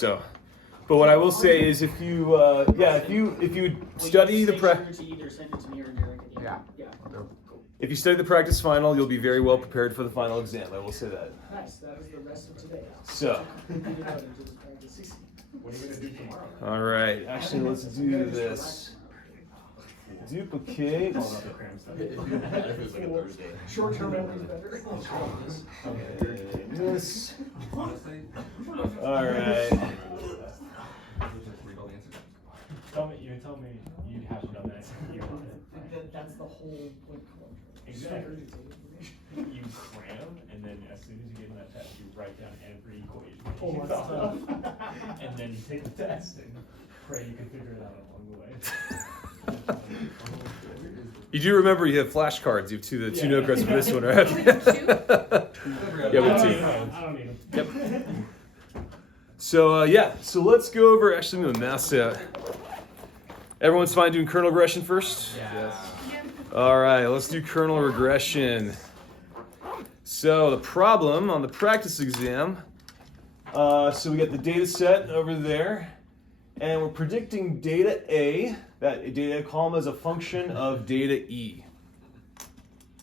So, but what I will say is, if you if you study the to either send it to me or Derek. Yeah. if you study the practice final, you'll be very well prepared for the final exam. I will say that. Nice. That was the rest of today. So. What are you gonna do tomorrow? All right. Actually, let's do this. Duplicate. Short-term memory is better. Okay, this. All right. You tell me you'd have done that. That's the whole point. Exactly. You cram, and then as soon as you get in that test, you write down every equation. Oh, you that's thought of. tough. And then you take the test and pray you can figure it out along the way. You do remember you have flashcards. You have two note cards for this one, right? Yeah, we have two. I don't need them. Yep. So so let's go over. Actually, I'm gonna mouse out. Everyone's fine doing kernel regression first? Yes. All right, let's do kernel regression. So the problem on the practice exam, so we got the data set over there, and we're predicting data A, that data column is a function of data E.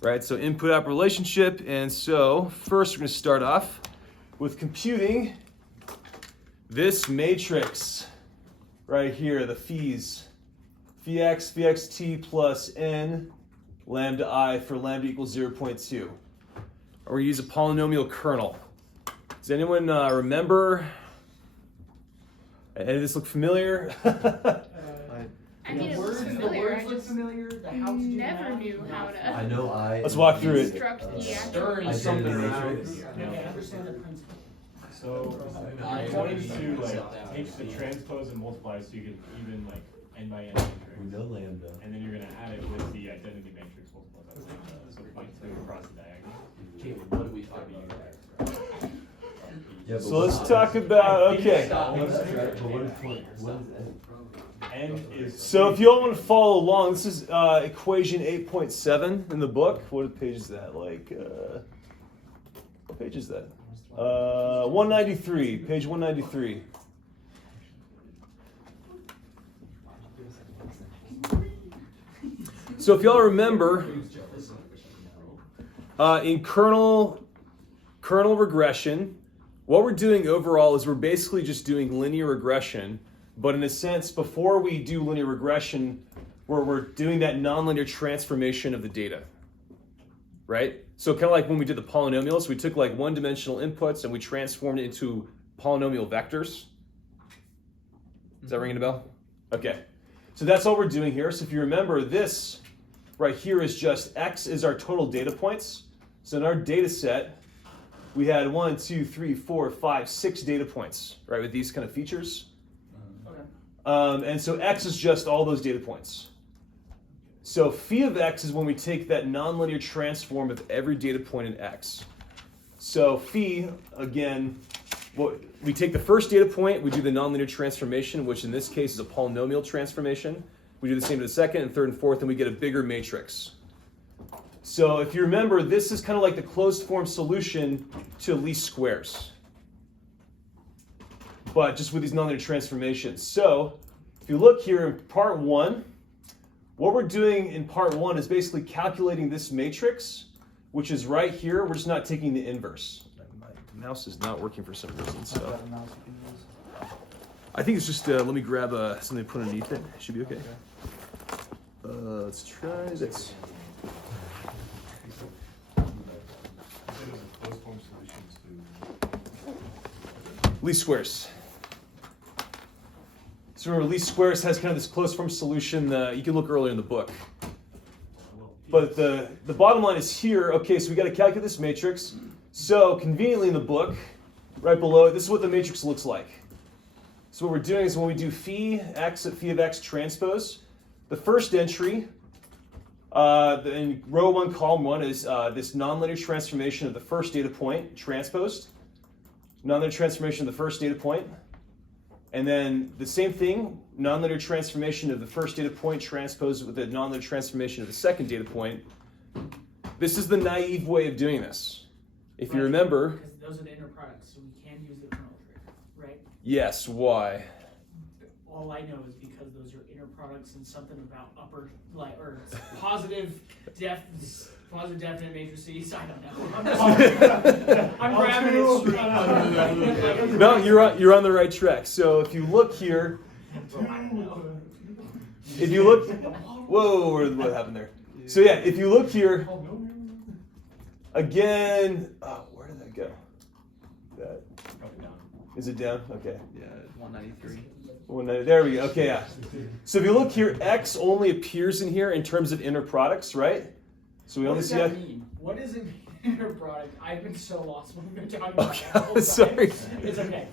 Right, so input-output relationship, and so first we're gonna start off with computing this matrix right here, the phis. Phi x, phi xt plus n lambda I for lambda equals 0.2. Or we use a polynomial kernel. Does anyone remember? Any of this look familiar? I mean, it looks The familiar. words I look just familiar. The how to do never math, knew how not- to I know I. Let's walk through it. construct the actual Stirring I did something the around. matrix. I understand the principle. So I wanted to like take the transpose and multiply so you can even like n by n We matrix. know lambda. And then you're gonna add it with the identity matrix multiplied by lambda. So point two across the diagonal. What do we talk about? Yeah, but So let's talk about, okay. But what is n? N is So if you all want to follow along, this is equation 8.7 in the book. What page is that? Like, what page is that? 193, page 193. So if y'all remember, in kernel regression, what we're doing overall is we're basically just doing linear regression, but in a sense, before we do linear regression, we're doing that nonlinear transformation of the data, right? So kind of like when we did the polynomials, we took like one-dimensional inputs and we transformed it into polynomial vectors. Is that ringing a bell? Okay. So that's all we're doing here. So if you remember, this right here is just x is our total data points. So in our data set, we had 1, 2, 3, 4, 5, 6 data points, right, with these kind of features. Okay. And so x is just all those data points. So phi of x is when we take that nonlinear transform of every data point in x. So phi, again, we take the first data point, we do the nonlinear transformation, which in this case is a polynomial transformation. We do the same to the second and third and fourth, and we get a bigger matrix. So if you remember, this is kind of like the closed form solution to least squares, but just with these nonlinear transformations. So if you look here in part one, what we're doing in part one is basically calculating this matrix, which is right here. We're just not taking the inverse. My mouse is not working for some reason, so I think it's just, let me grab something to put underneath it. It should be okay. Let's try this. Least squares. So remember, least squares has kind of this closed form solution. You can look earlier in the book. But the bottom line is here. Okay, so we got to calculate this matrix. So conveniently in the book, right below it, this is what the matrix looks like. So what we're doing is when we do phi x at phi of x transpose, the first entry in row 1, column 1 is this nonlinear transformation of the first data point transposed. Nonlinear transformation of the first data point. And then the same thing, nonlinear transformation of the first data point transposed with the nonlinear transformation of the second data point. This is the naive way of doing this. If you remember, Because those are the inner products, so we can use the kernel trick, right? Yes, why? All I know is because those are inner products and something about upper, like, or positive definite matrices. I don't know. I'm grabbing it straight. No, you're on the right track. So if you look here, I don't know. if you look, whoa, what happened there? So yeah, if you look here, again, where did that go? That Probably down. is it down? Okay. Yeah, 193. There we go. Okay, yeah. So if you look here, X only appears in here in terms of inner products, right? So we What only does see that that. mean? What does it mean, inner product? I've been so lost when we've been talking about Okay, that the whole time. sorry. It's okay.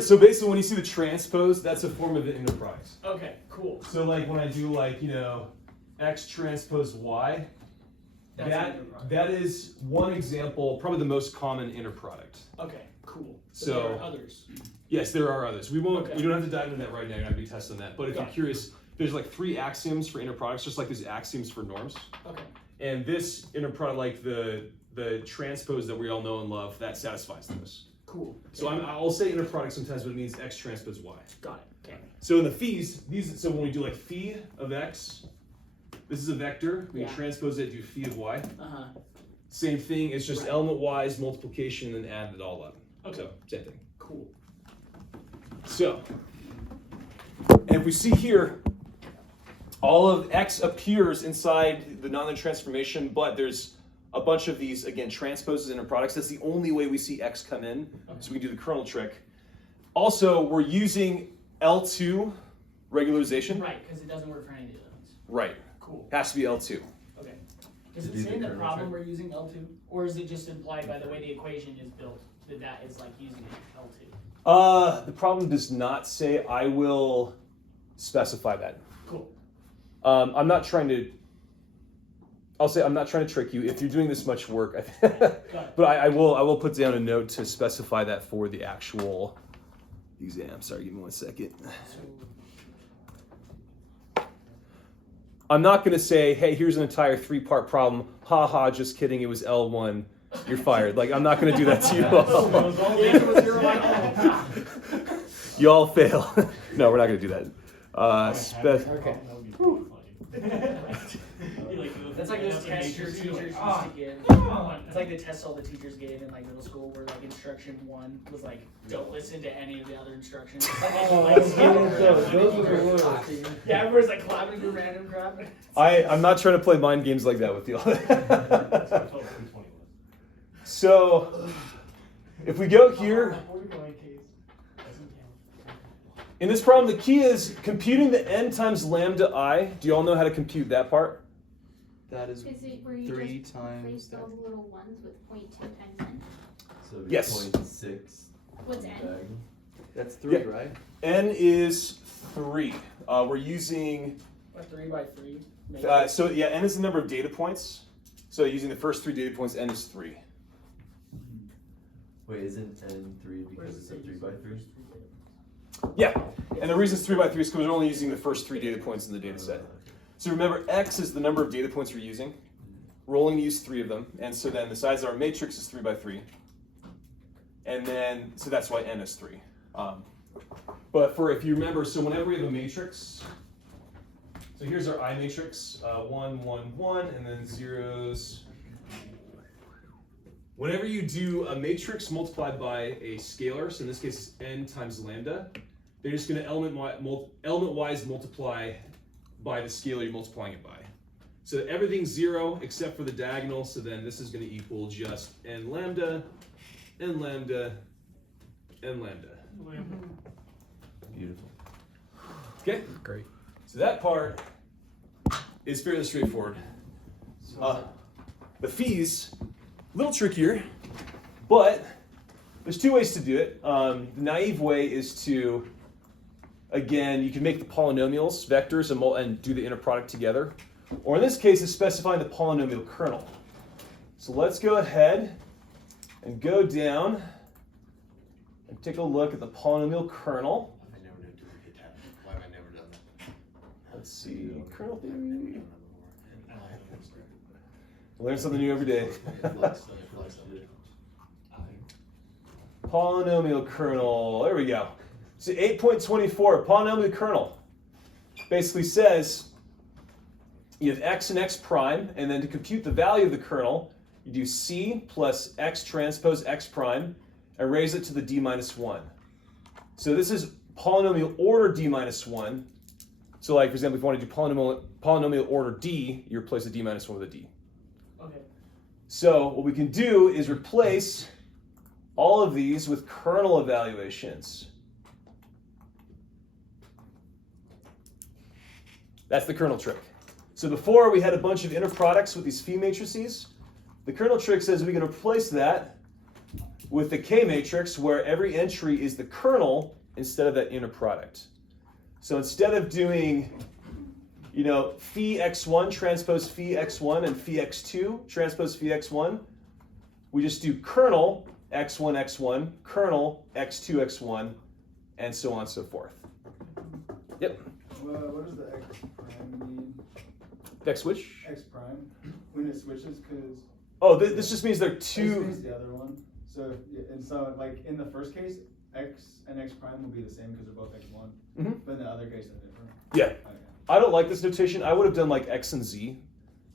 So basically, when you see the transpose, that's a form of the inner product. Okay, cool. So like when I do like X transpose Y, That's an inner product. that is one example, probably the most common inner product. Okay, cool. But So- there are others. Yes, there are others. We won't. Okay. We don't have to dive into that right now. You're not gonna be testing that. But if Got you're it. curious, there's like 3 axioms for inner products, just like there's axioms for norms. Okay, And this inner product, like the transpose that we all know and love, that satisfies those. cool. So I'll say inner product sometimes, but it means X transpose Y. Got it. Okay. So in the phi's, so when we do like phi of X, this is a vector. We Yeah. transpose it, do phi of Y. Uh-huh. Same thing. It's just Right. element-wise multiplication and then add it all up. Okay. So same thing. Cool. So, and if we see here, all of X appears inside the nonlinear transformation, but there's a bunch of these, again, transposes inner products. That's the only way we see X come in, so we can do the kernel trick. Also, we're using L2 regularization. Right, because it doesn't work for any of the other ones. Right. Cool. Has to be L2. Okay. Does To it do say the in the kernel problem check? we're using L2? Or is it just implied by the way the equation is built that is like using L2? The problem does not say. I will specify that. Cool. I'm not trying to. I'll say I'm not trying to trick you. If you're doing this much work, Got it. but I will put down a note to specify that for the actual exam. Sorry, give me 1 second. So, I'm not going to say, hey, here's an entire 3-part problem. Ha ha, just kidding. It was L1. You're fired. Like I'm not going to do that to you all. the answer was 0 1. You all fail. No, we're not going to do that. Okay. That would be pretty funny. That's like those tests your teachers used to give. It's like the tests all the teachers gave in like middle school where like instruction 1 was like, don't listen to any of the other instructions. Those were the worst. Yeah, everyone's like clapping for random crap. I'm not trying to play mind games like that with you. That's what 320 was. So, if we go here, in this problem, the key is computing the n times lambda I. Do you all know how to compute that part? That is Is it where you 3 just times replace that. those little ones with 0.2 times n? So it'd be Yes. 0.6. What's n? diagonal. That's 3, Yeah. right? N is 3. We're using, A 3 by 3. so yeah, n is the number of data points. So using the first 3 data points, n is 3. Wait, isn't n3 because it's a 3 by 3? Yeah, and the reason it's 3 by 3 is because we're only using the first 3 data points in the data set. So remember, x is the number of data points we're using. We're only going to use 3 of them, and so then the size of our matrix is 3 by 3. And then, so that's why n is 3. But for, if you remember, so whenever we have a matrix, so here's our I matrix, 1, 1, 1, and then zeros. Whenever you do a matrix multiplied by a scalar, so in this case it's n times lambda, they're just going to element-wise multiply by the scalar you're multiplying it by. So everything's 0 except for the diagonal, so then this is going to equal just n lambda, n lambda, n lambda. Beautiful. Okay? Great. So that part is fairly straightforward. The fees, a little trickier, but there's 2 ways to do it. The naive way is to, again, you can make the polynomials vectors and do the inner product together. Or in this case, it's specifying the polynomial kernel. So let's go ahead and go down and take a look at the polynomial kernel. I never knew duplicate tab. Why have I never done that? Let's see, kernel I've never theory. done that before. Learn something new every day. It flexed, it flexed. Polynomial kernel. There we go. So 8.24, polynomial kernel basically says you have x and x prime, and then to compute the value of the kernel, you do c plus x transpose x prime and raise it to the d minus 1. So this is polynomial order d minus 1. So like, for example, if you want to do polynomial order d, you replace the d minus 1 with a d. Okay. So what we can do is replace all of these with kernel evaluations. That's the kernel trick. So before we had a bunch of inner products with these phi matrices. The kernel trick says we can replace that with the K matrix where every entry is the kernel instead of that inner product. So instead of doing, phi x1 transpose phi x1 and phi x2 transpose phi x1, we just do kernel x1 x1, kernel x2 x1, and so on and so forth. Yep. What does the x prime mean? Next switch. X prime when it switches, because Oh, this just means they're this two. means the other one. So like in the first case, x and x prime will be the same because they're both x1. Mhm. But in the other case, they're different. Yeah. Okay. I don't like this notation. I would have done like x and z,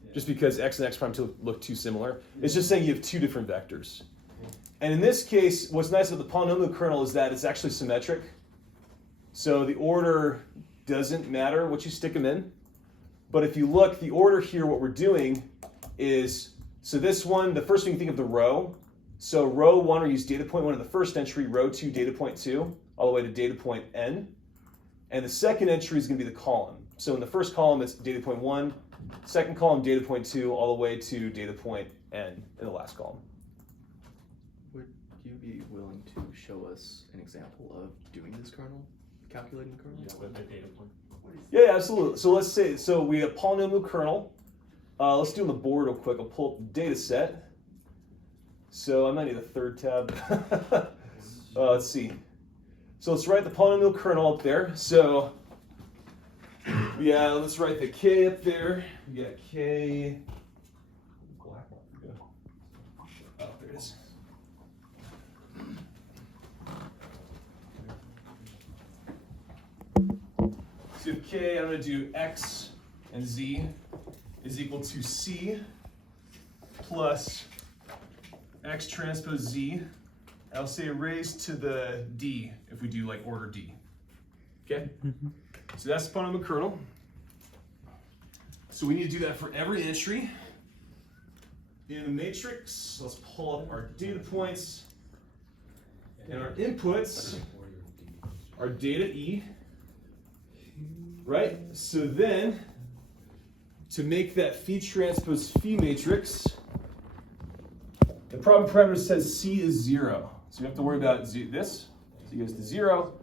Yeah. just because x and x prime look too similar. It's just saying you have two different vectors. And in this case, what's nice about the polynomial kernel is that it's actually symmetric. So the order doesn't matter what you stick them in. But if you look, the order here, what we're doing is, so this one, the first thing you think of the row. So row 1, we use data point 1 in the first entry, row 2, data point 2, all the way to data point n. And the second entry is going to be the column. So in the first column, it's data point 1, second column, data point 2, all the way to data point n in the last column. Would you be willing to show us an example of doing this kernel, calculating the kernel? Yeah, with the data point. Yeah, absolutely. So let's say, so we have polynomial kernel. Let's do on the board real quick. I'll pull up the data set. So I might need a third tab. Let's see. So let's write the polynomial kernel up there. So yeah, let's write the k up there. We got k. Oh, there it is. So you have k, I'm going to do x and z is equal to c plus x transpose z. I'll say raised to the d if we do like order d. Okay? So that's the polynomial kernel. So we need to do that for every entry in the matrix. Let's pull up our data points. And our inputs are data E. Right? So then, to make that phi transpose phi matrix, the problem parameter says C is 0. So you have to worry about this. So it goes to 0.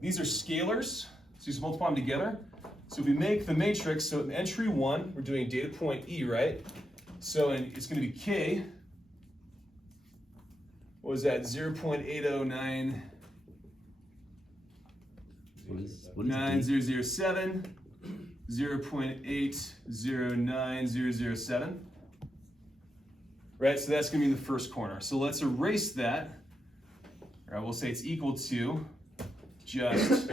These are scalars, so you just multiply them together. So if we make the matrix, so in entry 1, we're doing data point E, right? So it's going to be K. What was that? 0.809. What is 9007, 0.809007. Right, so that's gonna be in the first corner. So let's erase that. All right, we'll say it's equal to just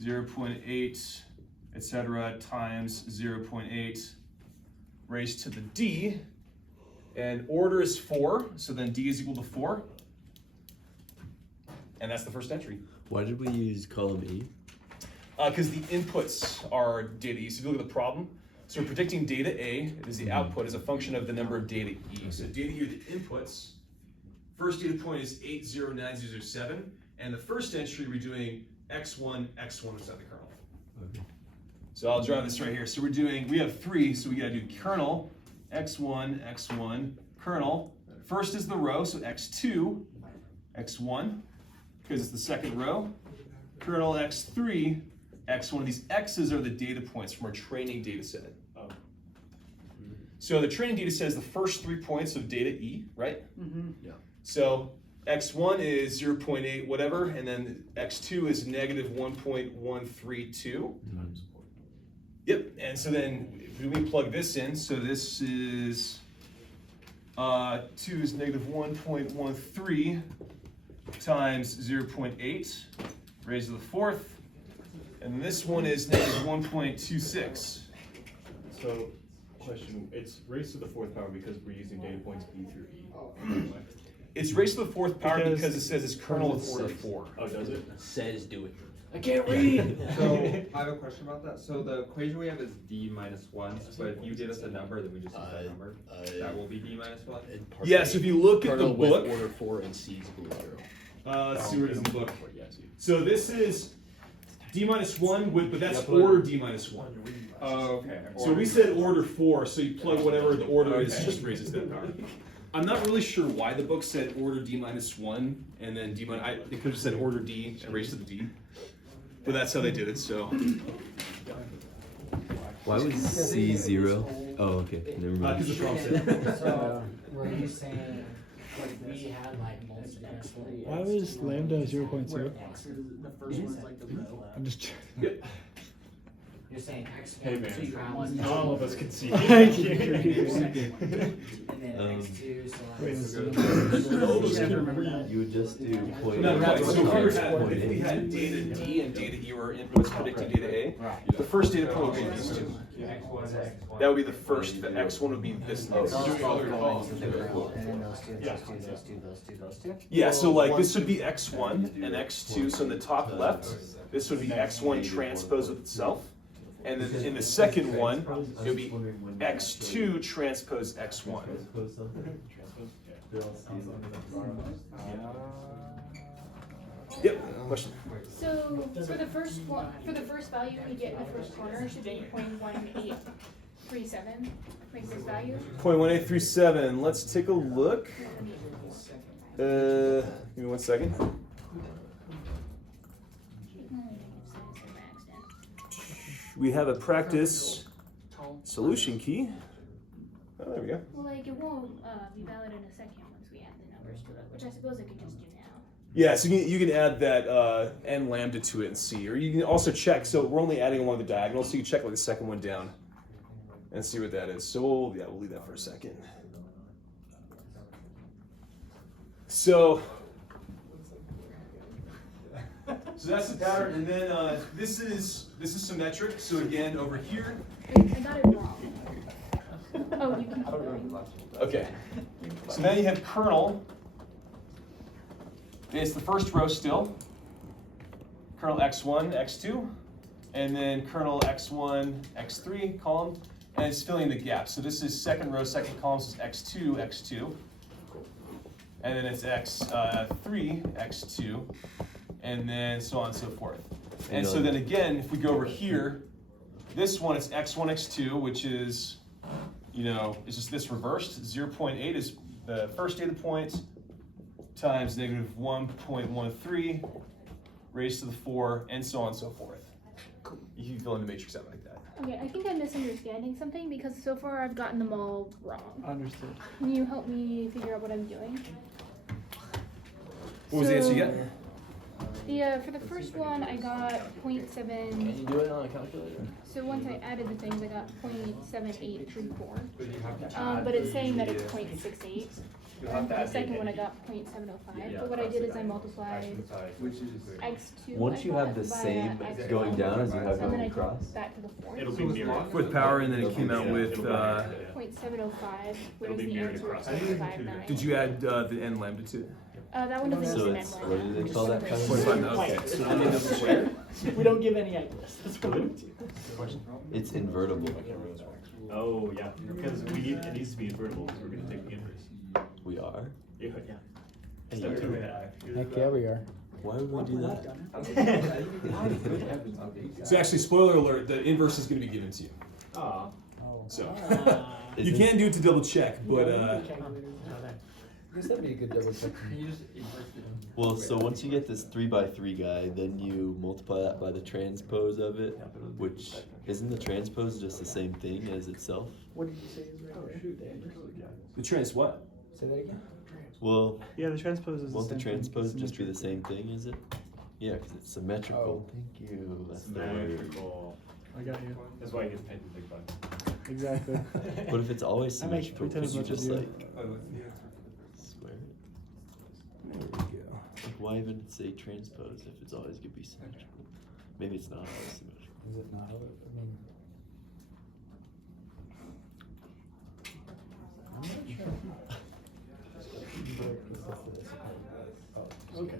0.8, etc. times 0.8 raised to the d. And order is 4, so then d is equal to 4. And that's the first entry. Why did we use column E? Because the inputs are data E. So if you look at the problem, so we're predicting data A is the output as a function of the number of data E. So data E are the inputs. First data point is 809007, and the first entry we're doing x1 inside the kernel. Okay. So I'll draw this right here. So we have 3, so we gotta do kernel x1 kernel. First is the row, so x2 x1. Because it's the second row, kernel x3, x1. These x's are the data points from our training data set. Oh. So the training data set is the first 3 points of data E, right? Mm-hmm. Yeah. So x1 is 0.8 whatever, and then x2 is negative 1.132. Yep, and so then if we plug this in, so this is 2 is negative 1.13. times 0.8 raised to the fourth. And this one is negative 1.26. So, question, it's raised to the fourth power because we're using data points B through E. It's raised to the fourth power Because- because it says it's kernel of order 4. Oh, does it? Says do it. I can't read. So, I have a question about that. So the equation we have is D minus 1, but if you give us a number, then we just use that number. That will be D minus 1? Yeah, so if you look at the Kernel with book, order 4 and C is below 0. let's see what it is in the book. Yeah, see. So this is D minus 1, but that's order D minus 1. Oh, okay. So we said order 4, so you plug whatever the order is, Okay. just raises that power. I'm not really sure why the book said order D minus 1 and then D minus, they could have said order D and raised to the D. But that's how they did it, so. Why was C 0? Oh, okay. Never mind. Because the problem said. So, were you saying, like, we had like multiple exponents? Why was lambda 0.2? Where X is, the first one's like the row. I'm just. You're saying X Hey, one, man. two travels. Not all of us can see. I can't read. And then X2, so Wait, like. so- You would just do point No, right, so if we times had, point if we eight. had data D and data E were was predicting data A, the first data point would be these two. That would be the first, the X1 would be this next. And then those two, those two. Yeah, so like this would be X1 and X2, so in the top left, this would be X1 transpose with itself. And then in the second one, it would be X2 transpose X1. Yep, question. So for the first one, for the first value we get in the first corner should be 0.1837, like this value. 0.1837, let's take a look. Give me 1 second. We have a practice solution key. Oh, there we go. Well, like it won't be valid in a second once we add the numbers to it, which I suppose I could just do now. Yeah, so you can add that n lambda to it and see, or you can also check. So we're only adding along the diagonal, so you can check like the second one down and see what that is. So we'll leave that for a second. So that's the pattern, and then this is symmetric. So again, over here. Wait, I got it wrong. Oh, you can keep going. Okay. So now you have kernel. It's the first row still. Kernel x1, x2, and then kernel x1, x3 column, and it's filling the gap. So this is second row, second column, so it's x2, x2, and then it's x3, x2, and then so on and so forth. And so then again, if we go over here, this one is x1, x2, which is, it's just this reversed. 0.8 is the first data point times negative 1.13 raised to the 4, and so on and so forth. You can fill in the matrix out like that. Okay, I think I'm misunderstanding something because so far I've gotten them all wrong. Understood. Can you help me figure out what I'm doing? What was the answer you got? For the first one, I got 0.7. Can you do it on a calculator? So once I added the things, I got 0.7834. But it's saying that it's 0.68. And for the second one, I got 0.705. But what I did is I multiplied x2. Once you have the same going down as you have and then going I across. took that to the fourth. It'll be mirrored. With power, and then it came out with. 0.705. Whereas be the mirrored answer across. is 0.59. Did you add the n lambda to it? That one doesn't So use an it's, n what do they call that kind of? 0.5. Okay. So then they double check. We don't give any ideas. That's what we do. It's invertible. Oh, yeah, because it needs to be invertible, because we're gonna take the inverse. We are? Yeah. Hey, Step two. Heck yeah, we are. Why would we do that? So actually, spoiler alert: the inverse is going to be given to you. Aw. So Is you it- can do it to double check, but I guess that'd be a good double check. Well, so once you get this 3x3 guy, then you multiply that by the transpose of it, which isn't the transpose just the same thing as itself? What did you say is right? the trans what? Say that again. Well, Yeah, the transpose is won't the transpose just be the same thing, is it? Yeah, because it's symmetrical. Thank you. That's the word. Symmetrical. I got you. That's why he gets paid the big bucks. Exactly. What if it's always I make symmetrical? pretend Could as you much as just you. like square it? There we go. why even say transpose if it's always gonna be symmetrical? Maybe it's not always symmetrical. Is it not? I mean. I'm not sure. Okay.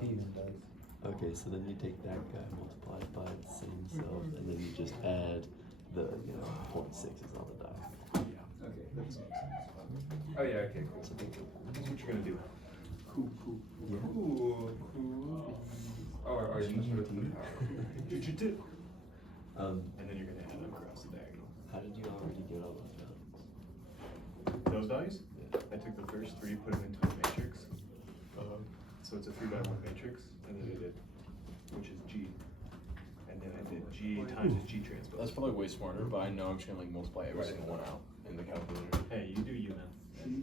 He even does. Okay, so then you take that guy, multiply it by the same self, and then you just add the 0.6s on the die. Okay, that makes sense. Oh yeah, okay, cool. So that's what you're gonna do. Cool. Cool. Oh, are you gonna put the Um, And then you're gonna add them across the diagonal. how did you already get all those values? Those values? I took the first three, put them into a matrix. So it's a 3x1 matrix, and then I did, which is G. And then I did G times G transpose. That's probably way smarter, but I know I'm just gonna like multiply every single one out in the calculator Hey, you do you, man.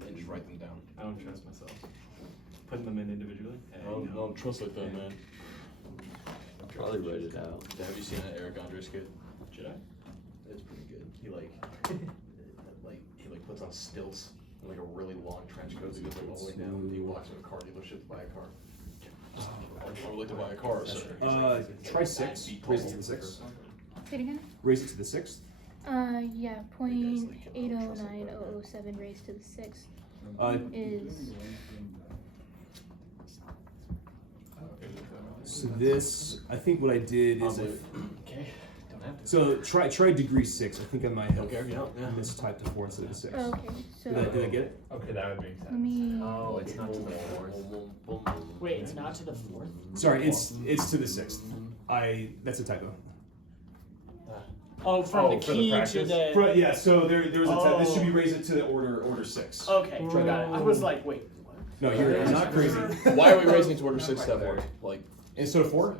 and just write them down. I don't trust myself. Putting them in individually? Hey, I don't trust like that, man. I'll probably write it out. Have you seen that Eric Andre skit? Should I? It's pretty good. He like puts on stilts and like a really long trench coat that goes like all the way down. He walks to a car dealership to buy a car. I would like to buy a car, sir. Try 6, raise it to the 6. Say it again? Raise it to the 6th. Yeah, 0.809007 raised to the 6th is. So this, I think what I did is if, Okay. Don't have to. so try degree 6. I think I might have Okay, yeah. mistyped the 4 instead of the 6. Okay, so. Did I get it? Okay, that would make sense. Let me. Oh, it's not to the fourth. Wait, it's not to the 4th? Sorry, it's to the 6th. That's a typo. Oh, from the for the key to practice? the. Yeah, so there was a typo. This should be Oh. raised to the order 6. Okay, got it. I was like, wait. No, you're not crazy. Why are we raising it to order 6 that way? Like, Instead of 4?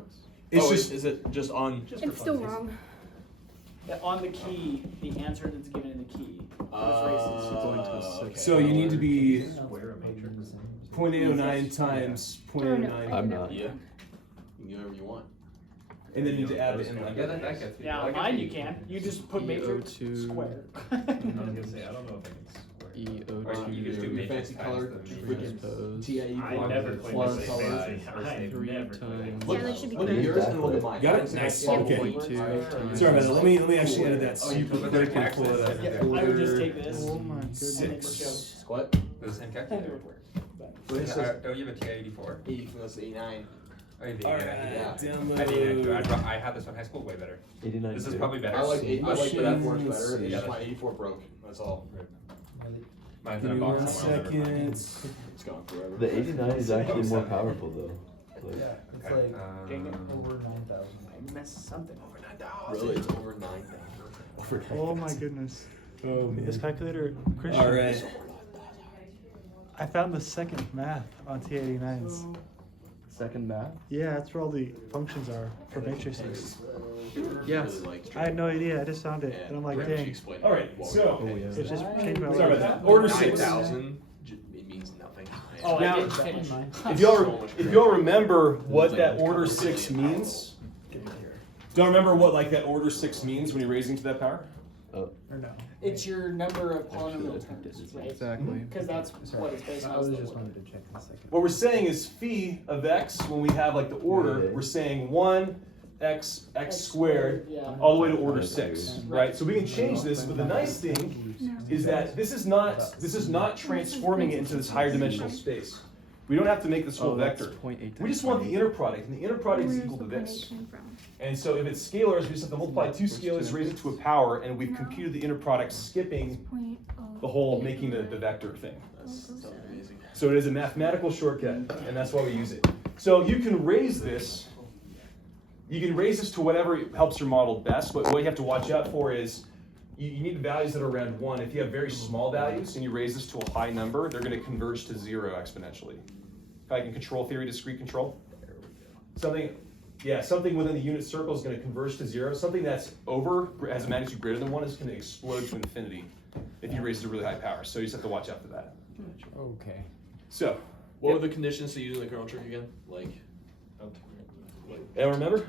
It's oh, just is it just on? It's still wrong. On the key, the answer that's given in the key. Okay. so you need to be Square a matrix. 0.809 times 0.809. I'm not. Yeah. You can do whatever you want. And then you need to add the inline. Yeah, that gets me. Yeah, That on gets mine me. you can. You just put matrix square. I was gonna say, I don't know if I can square. Or you just do matrix times the matrix. I never claim to say fancy. I never claim. Yeah, that should be Look at correct. yours and look at mine. Got it? Nice. Yeah. Okay. Sorry about that. Let me actually edit that so you put can the pull taxes. that. I would just take this. Oh my goodness. 6. What? The same And it calculator. would work. But- Don't you have a TI-84? 80 that's 89. Oh, you do, Alright, yeah. I download. had this in high school way better. 89. This is probably better. I like 80. I like that F works Let's better. see. It's just my 84 broke. That's all. Mine's Give in a me box 1 somewhere. second. It's gone forever. The 89 is actually more powerful though. Like, Yeah, it's Okay, like over 9,000. I messed something over. Really? It's over 9,000. Oh my goodness. Oh This man. calculator, Christian. All right. I found the second math on T89s. Second math? Yeah, that's where all the functions are for matrices. Yes. I had no idea. I just found it, and I'm like, dang. All right, so It just changed my sorry life. about that. Order 6. 9,000, it means nothing. Oh, Now- I didn't finish. If y'all remember what that order 6 means, don't remember what like that order 6 means when you're raising to that power? Or no. It's your number of polynomial terms, right? Exactly. Because that's what it's based on. I was is the just order. wanted to check the second. What we're saying is phi of x, when we have like the order, we're saying 1x squared Yeah. all the way to order 6, right? So we can change this, but the nice thing is that this is not transforming it into this higher dimensional space. We don't have to make this whole vector. We just want the inner product, and the inner product is Where's equal to the point this. eight came from? And so if it's scalars, we just have to multiply 2 scalars, raise it to a power, and we've computed the inner product, skipping Point oh the whole eight. making the vector thing. That's amazing. So it is a mathematical shortcut, and that's why we use it. So you can raise this. You can raise this to whatever helps your model best, but what you have to watch out for is you need values that are around 1. If you have very small values and you raise this to a high number, they're going to converge to 0 exponentially. Like in control theory, discrete control. Something within the unit circle is going to converge to 0. Something that's has a magnitude greater than 1 is going to explode to infinity if you raise it to really high power. So you just have to watch out for that. Okay. So, What were the conditions to using the kernel trick again? Like, everyone remember?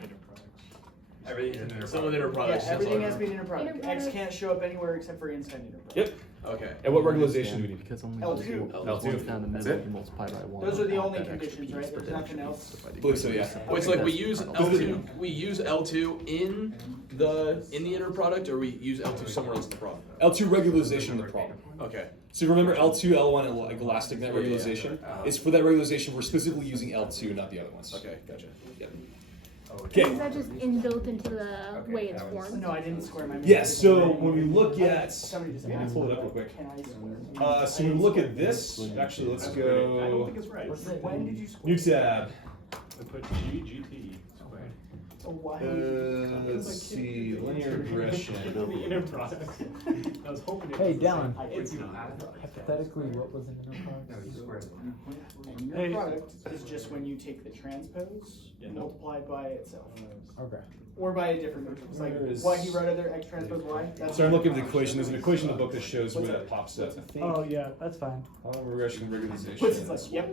Everything's in there. some of the inner Yeah, products. everything has to be an inner product. Inner X product. can't show up anywhere except for inside inner product. Yep. Okay. And what regularization do we need? Because only L2. L2 L2. down the That's middle, it? you multiply by 1. Those are the add only that extra conditions, piece, right? but There's then nothing you else? multiply by the Believe so, equation. yeah. Well, it's like we use Final L2 in the inner product, or we use L2 somewhere else in the problem. L2 regularization of the problem. Okay. So remember L2, L1, and like elastic net regularization? It's for that regularization, we're specifically using L2, not the other ones. Okay, gotcha. Yep. Is Okay. that just inbuilt into the way it's formed? No, I didn't square my. Yes, so when we look at, Somebody just let me asked, pull it up real quick. can I square? So when we look at this, actually, let's go. it's right. When did you square? New tab. I put GT squared. So why? Let's see, linear regression. The inner product. I was hoping it Hey, was the Dylan. same. It's Hypothetically, what was an inner product? Hey. Your product is just when you take the transpose multiplied by itself. Okay. Or by a different metric. It's like Where is- what he wrote there, x transpose y. That's So I'm looking at the equation, there's an equation in the book that shows where that pops up. Oh, yeah, that's fine. Regression regularization. Which is like, yep.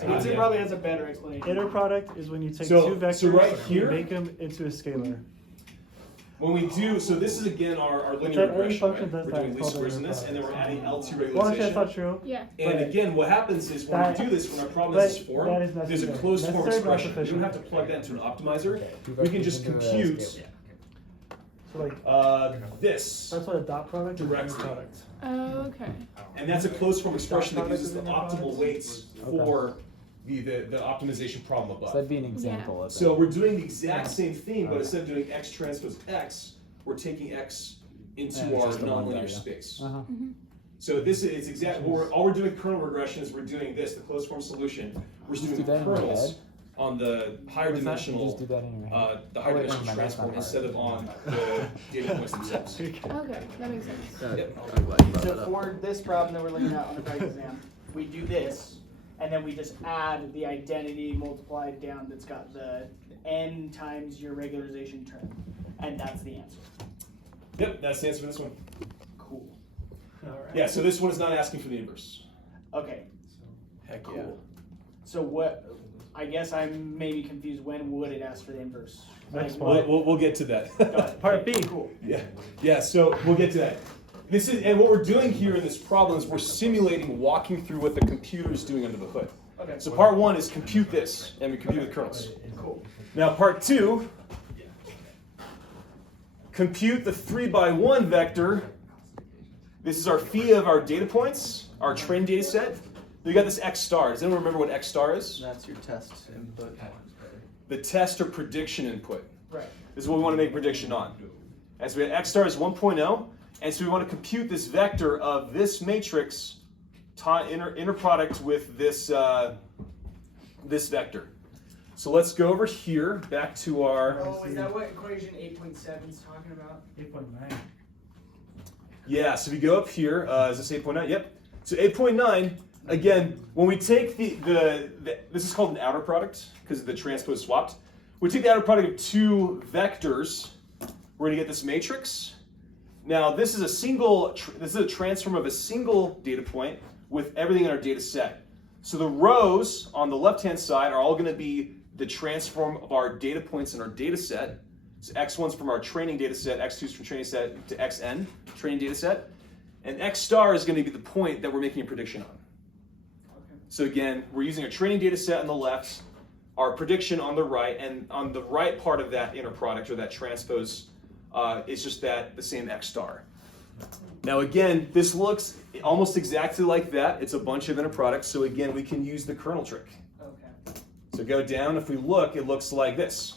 It probably has a better explanation. Inner product is when you take So- two vectors so right and here- make them into a scalar. When we do, so this is again our linear That any regression, function right? does We're that, doing it's least called squares in linear this, and then we're adding L2 Well, actually, that's not regularization. true. Yeah. And again, what happens is when we do this, when our problem is this that form, is there's a necessary. closed form Necessary, but expression. We don't sufficient. have to plug that into an optimizer. We can just compute So like, this, that's what a dot product is, an inner Directly. product. Oh, okay. and that's a closed form expression that product uses is the inner optimal product? weights for the optimization problem above. So that'd be an example of So we're doing the exact same thing, but instead of doing x transpose x, we're taking x into Yeah, it's our just a one nonlinear value. space. Uh-huh. So this is exactly, all we're doing kernel regression is we're doing this, the closed form solution. We're just Just doing do that in your kernels head? on the higher What's that? You dimensional, just do that in your head? the higher Oh, wait, dimensional never mind, that's transform not instead of on the data points themselves. Okay, that makes sense. I'm glad you brought So that up. for this problem that we're looking at on the practice exam, we do this, and then we just add the identity multiplied down that's got the n times your regularization term, and that's the answer. Yep, that's the answer for this one. Cool. Yeah, so this one is not asking for the inverse. Okay, Heck yeah. cool. So what, I guess I'm maybe confused, when would it ask for the inverse? Next Like, one. We'll get to that. Got it. Part B. Cool. Yeah, so we'll get to that. This is, and what we're doing here in this problem is we're simulating walking through what the computer is doing under the hood. Okay. So part one is compute this, and we compute the kernels. Cool. Now part two, compute the 3x1 vector. This is our phi of our data points, our trained data set. We got this x star. Does anyone remember what x star is? That's your test input. The test or prediction input. Right. This is what we want to make a prediction on. And so we have x star is 1.0, and so we want to compute this vector of this matrix inner product with this this vector. So let's go over here, back to our. Oh, is that what equation 8.7 is talking about? 8.9. Yeah, so we go up here. Is this 8.9? Yep. So 8.9, again, when we take this is called an outer product because the transpose swapped. We take the outer product of two vectors. We're going to get this matrix. Now, this is a transform of a single data point with everything in our data set. So the rows on the left-hand side are all going to be the transform of our data points in our data set. So x1's from our training data set, x2's from training set to xn, training data set. And x star is going to be the point that we're making a prediction on. Okay. So again, we're using a training data set on the left, our prediction on the right, and on the right part of that inner product or that transpose is just the same x star. Now again, this looks almost exactly like that. It's a bunch of inner products, so again, we can use the kernel trick. Okay. So go down, if we look, it looks like this.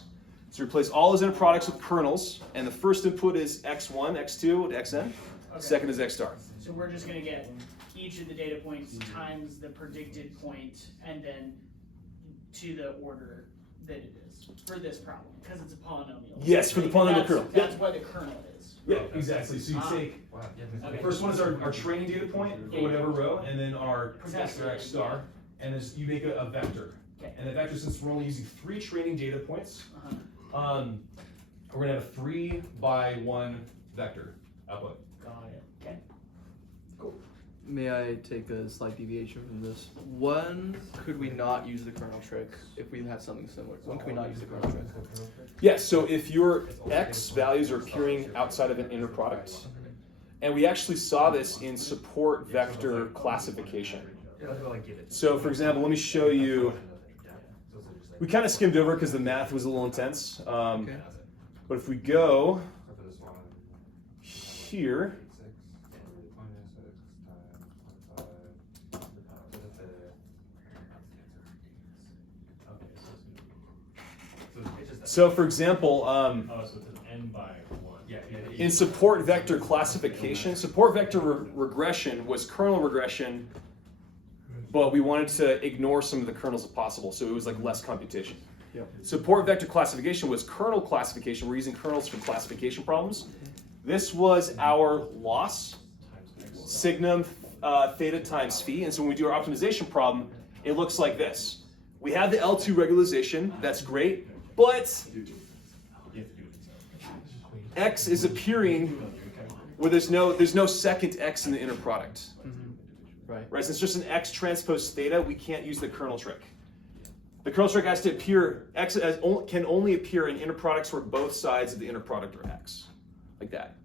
So replace all those inner products with kernels, and the first input is x1, x2 to xn. Okay. Second is x star. So we're just gonna get each of the data points times the predicted point, and then to the order that it is for this problem, because it's a polynomial. Yes, for the polynomial That's- kernel. That's why the kernel is. Yeah, exactly. So you Ah. take Okay. the first one is our training data point for whatever row, and then our predictor x star, and then you make a vector. Okay. And the vector, since we're only using 3 training data points, Uh-huh. we're gonna have a 3x1 vector output. Got it. Okay. May I take a slight deviation from this? When could we not use the kernel trick if we have something similar? When can we not use the kernel trick? Yeah, so if your x values are appearing outside of an inner product, And we actually saw this in support vector classification. So for example, let me show you, we kind of skimmed over because the math was a little intense. But if we go here, so for example, in support vector classification, support vector regression was kernel regression, but we wanted to ignore some of the kernels if possible, so it was like less computation. Support vector classification was kernel classification. We're using kernels for classification problems. This was our loss, signum theta times phi, and so when we do our optimization problem, it looks like this. We have the L2 regularization, that's great, but x is appearing where there's no second x in the inner product. Right, so it's just an x transpose theta, we can't use the kernel trick. The kernel trick has to appear, x can only appear in inner products where both sides of the inner product are x, like that.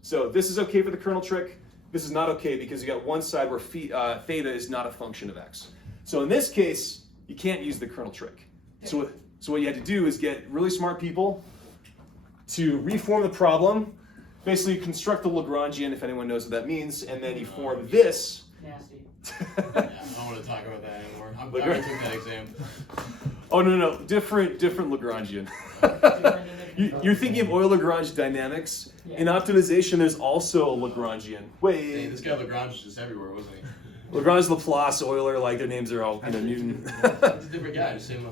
So this is okay for the kernel trick, this is not okay because you got one side where theta is not a function of x. So in this case, you can't use the kernel trick. So what you had to do is get really smart people to reform the problem. Basically, you construct the Lagrangian, if anyone knows what that means, and then you form this. Nasty. I don't want to talk about that anymore. I already took that exam. Oh no, different Lagrangian. You're thinking of Euler-Lagrange dynamics. In optimization, there's also a Lagrangian. Wait. Hey, this guy Lagrange is just everywhere, wasn't he? Lagrange, Laplace, Euler, like their names are all Newton. It's a different guy, just same.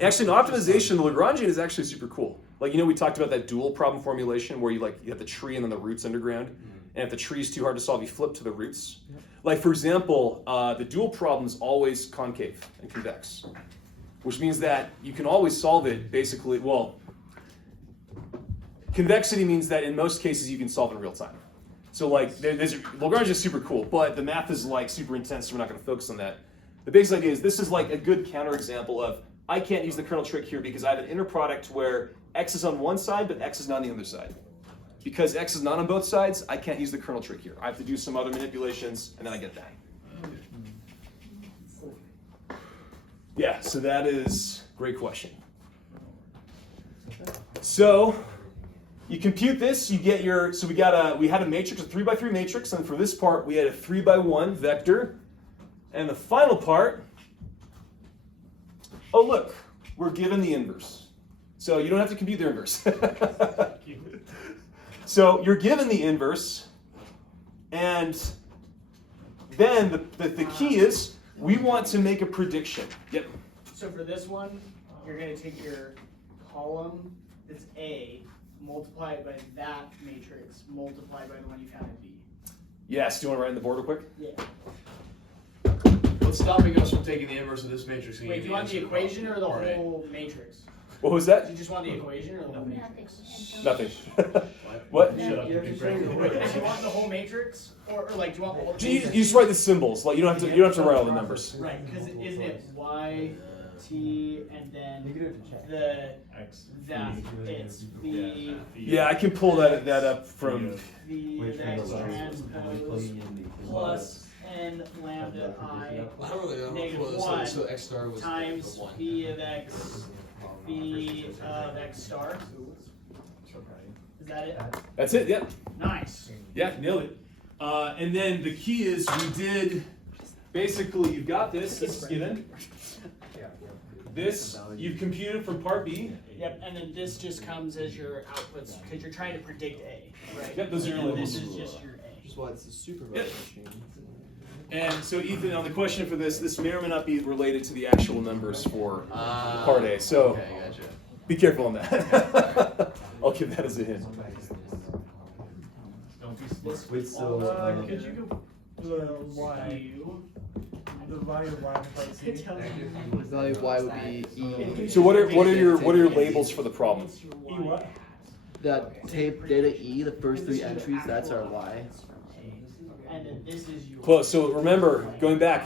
Actually, in optimization, the Lagrangian is actually super cool. Like, we talked about that dual problem formulation where you have the tree and then the roots underground. And if the tree is too hard to solve, you flip to the roots. Like, for example, the dual problem is always concave and convex, which means that you can always solve it basically, well, convexity means that in most cases you can solve in real time. So Lagrange is super cool, but the math is super intense, so we're not going to focus on that. The basic idea is this is a good counterexample of I can't use the kernel trick here because I have an inner product where x is on one side, but x is not on the other side. Because x is not on both sides, I can't use the kernel trick here. I have to do some other manipulations, and then I get that. Yeah, so that is a great question. So you compute this, you get your, so we had a matrix, a 3x3 matrix, and for this part we had a 3x1 vector. And the final part, oh look, we're given the inverse. So you don't have to compute the inverse. So you're given the inverse, and then the key is we want to make a prediction. Yep. So for this one, you're going to take your column that's A, multiply it by that matrix, multiply by the one you found in B. Yes, do you want to write on the board real quick? Yeah. What's stopping us from taking the inverse of this matrix? Wait, do you want the equation or the whole matrix? What was that? Do you just want the equation or the whole matrix? Nothing. What? Do you want the whole matrix, or do you want all the You just write the symbols. You don't have to write all the numbers. Right, because isn't it y, t, and then the that it's the Yeah, I can pull that up from the x transpose plus n lambda I negative 1 so x star was times b of x b of x star. Is that it? That's it, yeah. Nice. Yeah, nailed it. And then the key is we did, basically you've got this is given. This, you've computed from part B. Yep, and then this just comes as your outputs, because you're trying to predict A, right? Yep, those are your labels. This is just your A. Which is why it's a supervisor machine. And so Ethan, on the question for this may or may not be related to the actual numbers for part A. So Okay, gotcha. be careful on that. I'll give that as a hint. Wait, so could you go the y? The value of y in part C? The value of y would be e. So what are your labels for the problem? E what? That tape data e, the first three entries, that's our y. And then this is your Close. So remember, going back,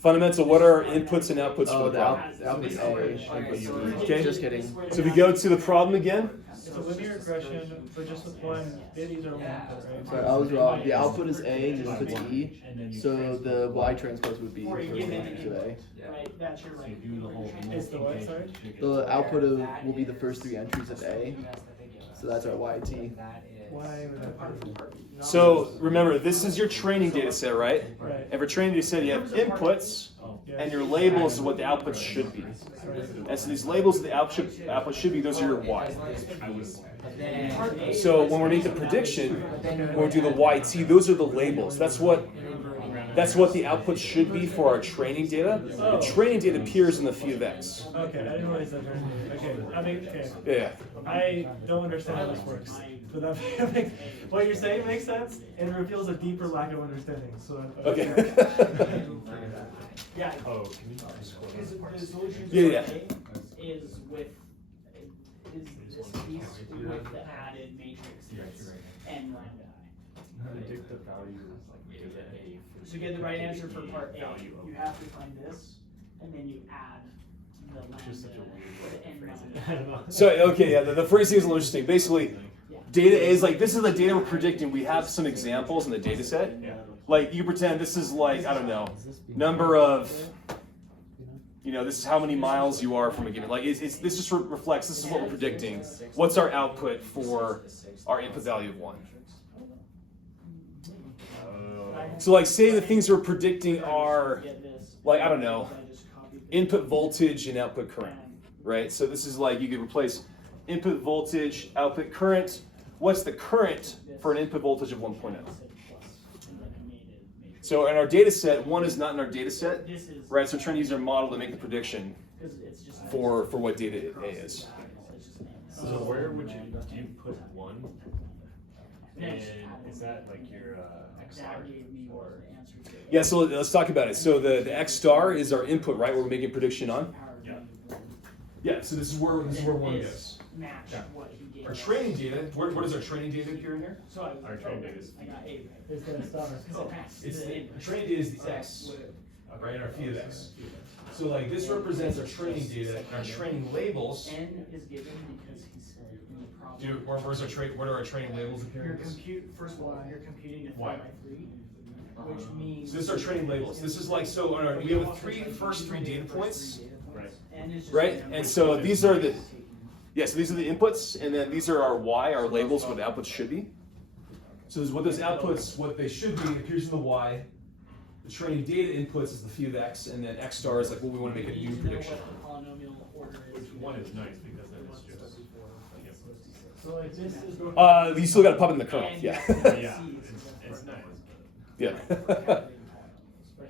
Fundamental, what are our inputs and outputs for the the problem? output A. Okay. Just kidding. So if we go to the problem again, It's a linear regression, but just with one biddies or one input, right? Sorry, I was wrong. The output is A, the input's E. So the Y transpose would be the Before you first give three any entries of A. Right, that's your right. It's the what, sorry? The output of will be the first three entries of A. So that's our YT. Why would that be? so remember, this is your training data set, right? Right. And for training data set, you have inputs, and your labels is what the outputs should be. And so these labels of the output should be, those are your Y. So when we make the prediction, when we do the YT, those are the labels. That's what the output should be for our training data. The training data appears in the phi of X. Okay, I didn't realize that. Okay, I mean, okay. Yeah. I don't understand how this works. But that makes, what you're saying makes sense, and reveals a deeper lack of understanding. So Okay. Yeah. Oh, Because the solution Yeah. is with this piece with the added matrix and lambda I. Predict the value of data A. To get the right answer for part A, you have to find this, and then you add the lambda or the n lambda. So okay, yeah, the phrasing is a little interesting. Basically, data is like, this is the data we're predicting. We have some examples in the data set. Like you pretend this is like, I don't know, number of, this is how many miles you are from a given, like this just reflects, this is what we're predicting. What's our output for our input value of 1? So like say the things we're predicting are, like, I don't know, input voltage and output current, right? So this is like, you could replace input voltage, output current. What's the current for an input voltage of 1.0? So in our data set, 1 is not in our data set, right? So we're trying to use our model to make the prediction for what data A is. So where would you put 1? And is that like your X star? Yeah, so let's talk about it. So the X star is our input, right? Where we're making a prediction on. Yeah. Yeah, so this is where 1 goes. Match what he gave Our us. training data, what does our training data appear in here? So Our training data is I got A. It's the star. It's the training data is the X, right? Our phi of X. So like this represents our training data and our training labels. N is given because he said in the problem. What are our training labels appearing? First of all, you're computing to 3 Why? by 3, which means. So this is our training labels. This is like, so on our, we have the first three data points, Right. N is just right? the number And so of these are the, so these are the inputs, and then these are our Y, our labels, what the outputs should be. So this is what those outputs, what they should be, appears in the Y. The training data inputs is the phi of X, and then X star is like what we want to make a You new need to know prediction. what the polynomial order is. Which 1 is nice because then it's just. So like this is. You still got to pop it in the kernel, And yeah. Yeah, it's nice. Yeah. But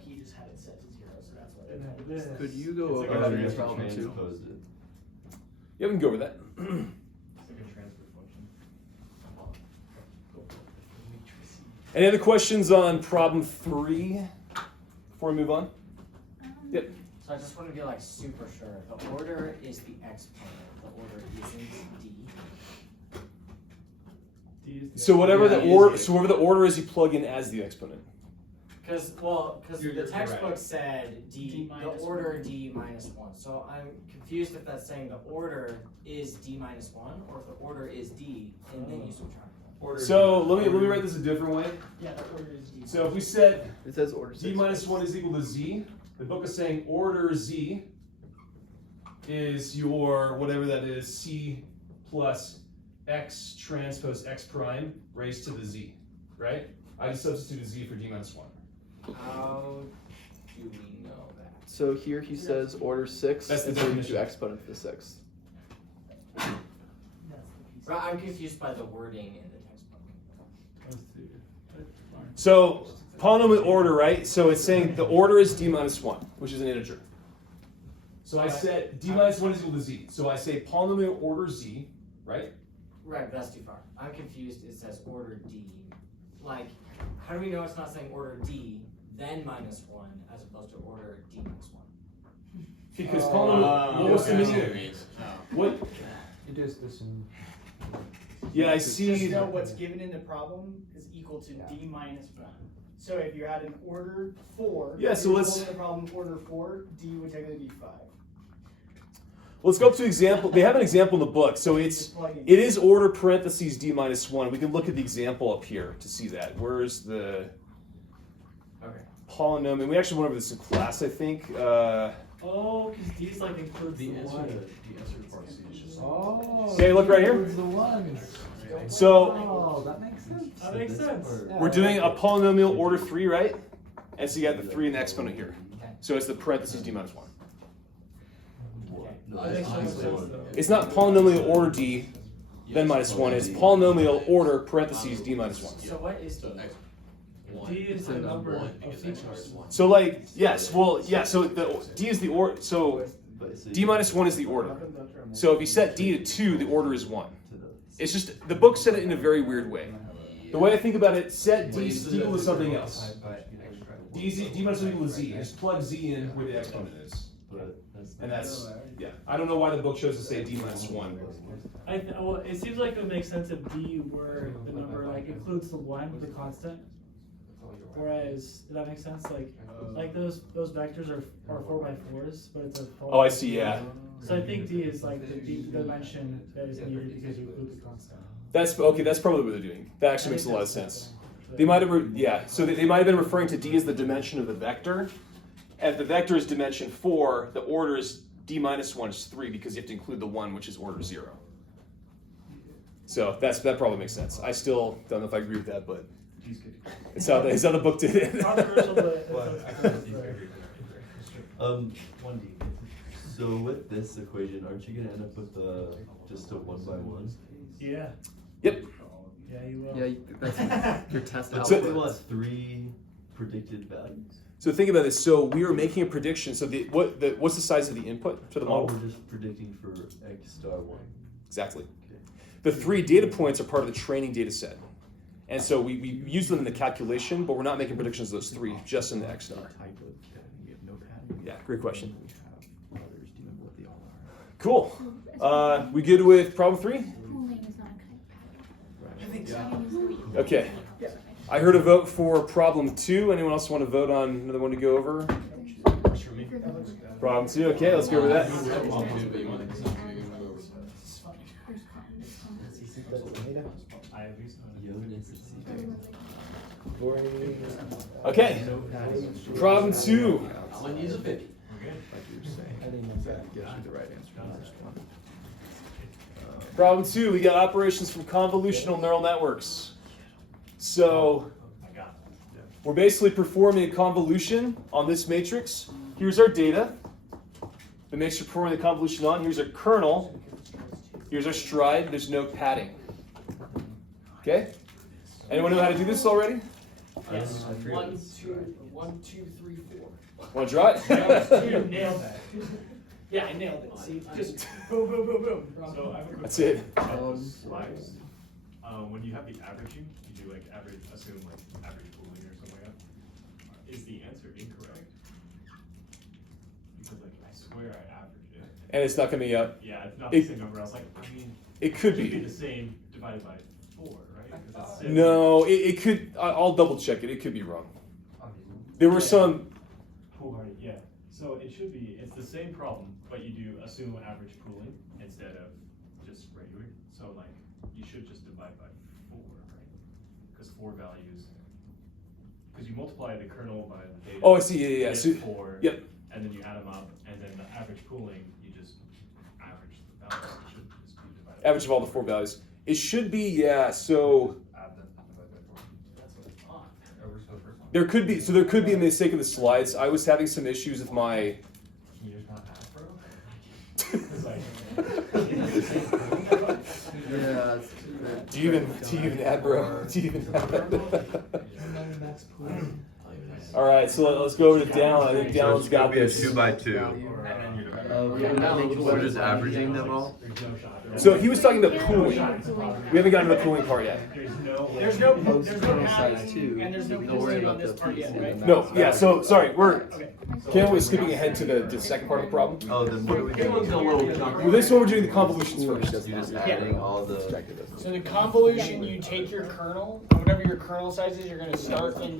he just had it set to 0, so that's why. And then this. Could you go It's over like a the transfer problem too? Transpose it. Yeah, we can go over that. It's like a transfer function. Any other questions on problem 3 before we move on? Yep. So I just want to be like super sure. The order is the exponent. The order isn't D. So whatever Yeah, the it order, is. so whatever the order is, you plug in as the exponent. Because You're the textbook correct. said D the minus order 1. D minus 1. So I'm confused if that's saying the order is D minus 1 or if the order is D and then you subtract 1. So let me write this a different way. Yeah, the order is D. So if we said It says order D 6. minus 1 is equal to Z, the book is saying order Z is your, whatever that is, C plus X transpose X prime raised to the Z, right? I just substituted Z for D minus 1. How do we know that? So here he says order 6 That's the and so you definition. do exponent for the 6th. That's the piece. Right, I'm confused by the wording in the textbook. So polynomial order, right? So it's saying the order is D minus 1, which is an integer. So I said D minus 1 is equal to Z. So I say polynomial order Z, right? Right, but that's too far. I'm confused. It says order D. Like, how do we know it's not saying order D, then minus 1, as opposed to order D minus 1? Because polynomial, what's the meaning? What? It is this in. Yeah, I Just see. know what's given in the problem is equal to D minus 1. So if you had an order 4, Yeah, so let's- the problem order 4, D would technically be 5. Let's go up to example. They have an example in the book, so it is order parentheses D minus 1. We can look at the example up here to see that. Where's the polynomial? We actually went over this in class, I think. Oh, because D's like includes the one. Okay, look right here. So that makes sense. That makes sense. we're doing a polynomial order 3, right? And so you got the 3 in the exponent here. So it's the parentheses D minus 1. It's not polynomial order D, then minus 1. It's polynomial order parentheses D minus 1. So what is D? D is the number of features. So like, yes, well, yeah, so the D is the order, so D minus 1 is the order. So if you set D to 2, the order is 1. It's just, the book said it in a very weird way. The way I think about it, set D equal to something else. D minus 1 equal to Z. Just plug Z in where the exponent is. And that's, yeah. I don't know why the book chose to say D minus 1. Well, it seems like it would make sense if D were the number, like includes the 1, the constant. Whereas, does that make sense? Like those vectors are 4x4s, but it's a 4. Oh, I see, yeah. So I think D is like the dimension that is needed because you include the constant. That's, okay, that's probably what they're doing. That actually makes a lot of sense. They might have, yeah, so they might have been referring to D as the dimension of the vector. And if the vector is dimension 4, the order is D minus 1 is 3 because you have to include the 1, which is order 0. So that probably makes sense. I still don't know if I agree with that, but it's how the book did it. So with this equation, aren't you gonna end up with just a 1 by 1? Yeah. Yep. Yeah, you will. Yeah, that's your test So output. we want 3 predicted values. So think about this. So we are making a prediction. So what's the size of the input to the model? We're just predicting for x star 1. Exactly. Okay. The 3 data points are part of the training data set. And so we use them in the calculation, but we're not making predictions of those 3, just in the X star. Yeah, great question. Cool. We good with problem 3? Pooling is not a kind of pattern. Okay. I heard a vote for problem 2. Anyone else want to vote on another one to go over? Problem 2. Okay, let's go over that. Okay. Problem 2. Problem 2, we got operations from convolutional neural networks. So we're basically performing a convolution on this matrix. Here's our data. The matrix we're performing the convolution on. Here's our kernel. Here's our stride. There's no padding. Okay? Anyone know how to do this already? Yes. 1, 2, 3, 4. Want to try it? You nailed that. Yeah, I nailed it. See, just boom, boom, boom, boom. So I have a quick That's it. slides. When you have the averaging, you do like assume like average pooling or something like that. Is the answer incorrect? Because like I swear I averaged it. And it's not coming up. Yeah, it's not the same number. I was like, I mean, it could should be the same divided by 4, right? 'Cause it's No, it could. I'll double check it. It could be wrong. There were some. Poolhardy, yeah. So it should be, it's the same problem, but you do assume average pooling instead of just regular. So like, you should just divide by 4, right? Because 4 values, because you multiply the kernel by the data. Oh, I see. Yeah. You So, get 4, yep. and then you add them up, and then the average pooling, you just average the values. It should just be divided. Average of all the 4 values. It should be, yeah. So Add them, divide by 4. That's what it's on. there could be. So there could be a mistake in the slides. I was having some issues with my. Can you just not add, bro? It's like, Yeah. Do you even add, bro? Do you even add? All right, so let's go over to Dallin. I think Dallin's got Be a this. 2 by 2. We're just averaging them all. So he was talking about pooling. We haven't gotten to the pooling part yet. There's no kernel size padding, too. and there's no Don't worry posting on about this the part yet, right? No, yeah. So sorry, Ken was skipping ahead to the second part of the problem. Oh, then what are we doing? Well, this one we're doing the convolutions first. You're just adding all the. So the convolution, you take your kernel, whatever your kernel size is, you're gonna start in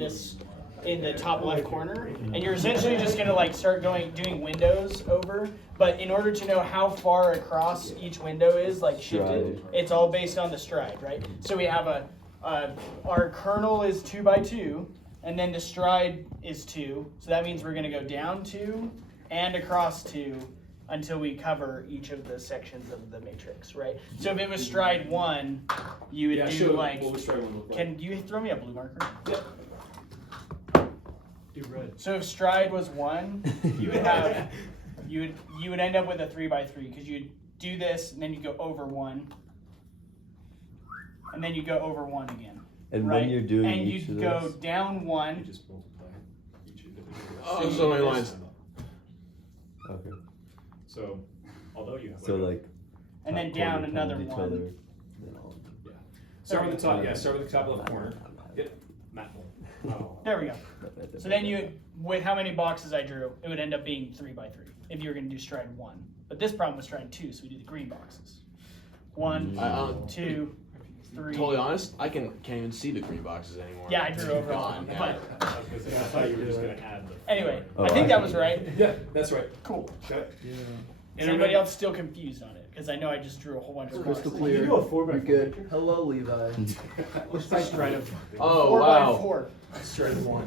the top left corner, and you're essentially just gonna like start doing windows over. But in order to know how far across each window is like shifted, Stride. it's all based on the stride, right? So we have our kernel is 2 by 2, and then the stride is 2. So that means we're gonna go down 2 and across 2 until we cover each of the sections of the matrix, right? So if it was stride 1, you would do like. What was stride 1 look like? Can you throw me a blue marker? Yeah. Do red. So if stride was 1, you would have you would end up with a 3 by 3 because you'd do this and then you go over 1, and then you go over 1 again. And right? when you're doing and each you'd of go those. down 1. Just multiply each individual. Oh, so many lines. Okay. So, although you have. So like. And then top down corner another times each 1. other, then all of them. Start with the top. Yeah, start with the top left corner. Yep. There we go. So then you, with how many boxes I drew, it would end up being 3 by 3 if you were going to do stride 1. But this problem was stride 2, so we do the green boxes. 1, 2, 3. Totally honest, I can't even see the green boxes anymore. Yeah, I drew over all of them. But I thought you were just gonna add the. anyway, Oh, I think that was right. Yeah, that's right. Cool. Okay. Is anybody else still confused on it? Because I know I just drew a whole bunch of Crystal boxes. clear. do a 4 by You're 4 good. matrix? Hello, Levi. Stride of Oh 4 wow. by 4. stride of 1.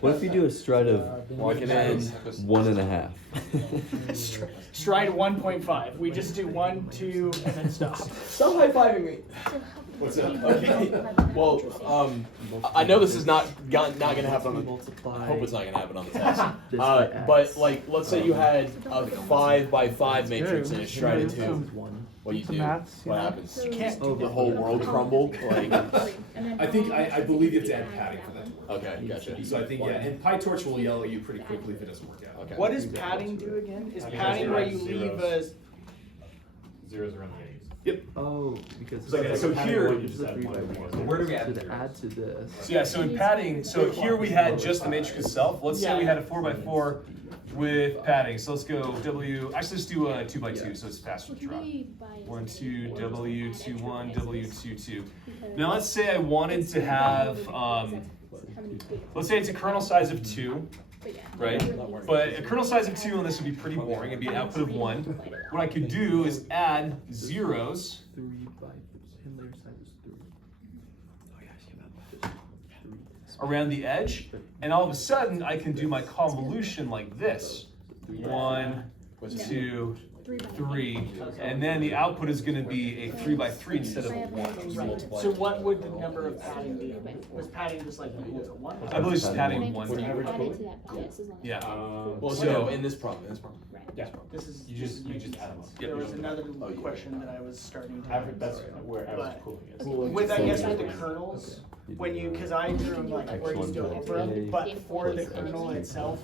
What if you do a stride of Like an end. 1.5? Stride 1.5. We just do 1, 2, and then stop. Stop high-fiving me. What's up? Okay. Well, I know this is not gonna happen on the. Multiply. I hope it's not gonna happen on the test. This by But X. like, let's say you had a 5 by 5 matrix and a stride of 2. What do you do? What happens? You can't Oh, do The whole world crumble? Like, I believe you have to add padding for that to work. okay, gotcha. So I think and PyTorch will yell at you pretty quickly if it doesn't work out. Okay. What does padding do again? Is I mean, padding where you zeros. leave a. Zeros around the edges. Oh, because So, it's so padding here- one, you just add 1 and 1. Where do we so add to zeros? add to this. So yeah, so in padding, so here we had just the matrix itself. Let's say we had a 4 by 4 with padding. So let's go W. Actually, let's do a 2 by 2, so it's faster to draw. 1, 2, W, 2, 1, W, 2, 2. Now let's say I wanted to have, let's say it's a kernel size of 2, right? But a kernel size of 2 on this would be pretty boring. It'd be an output of 1. What I could do is add zeros 3 by and layer size is 3. around the edge, and all of a sudden I can do my convolution like this. 1, 2, 3, and then the output is going to be a 3 by 3 instead of a 1. So what would the number of padding be? Was padding just like equal to 1? I believe it's padding 1. Yeah. Well, so in this problem, Yeah. This is. You just add them up. There was another question that I was starting to. Average, that's where average But pooling is. with, I guess, with the kernels, when you, because I drew them like where you still over them, but for the kernel itself,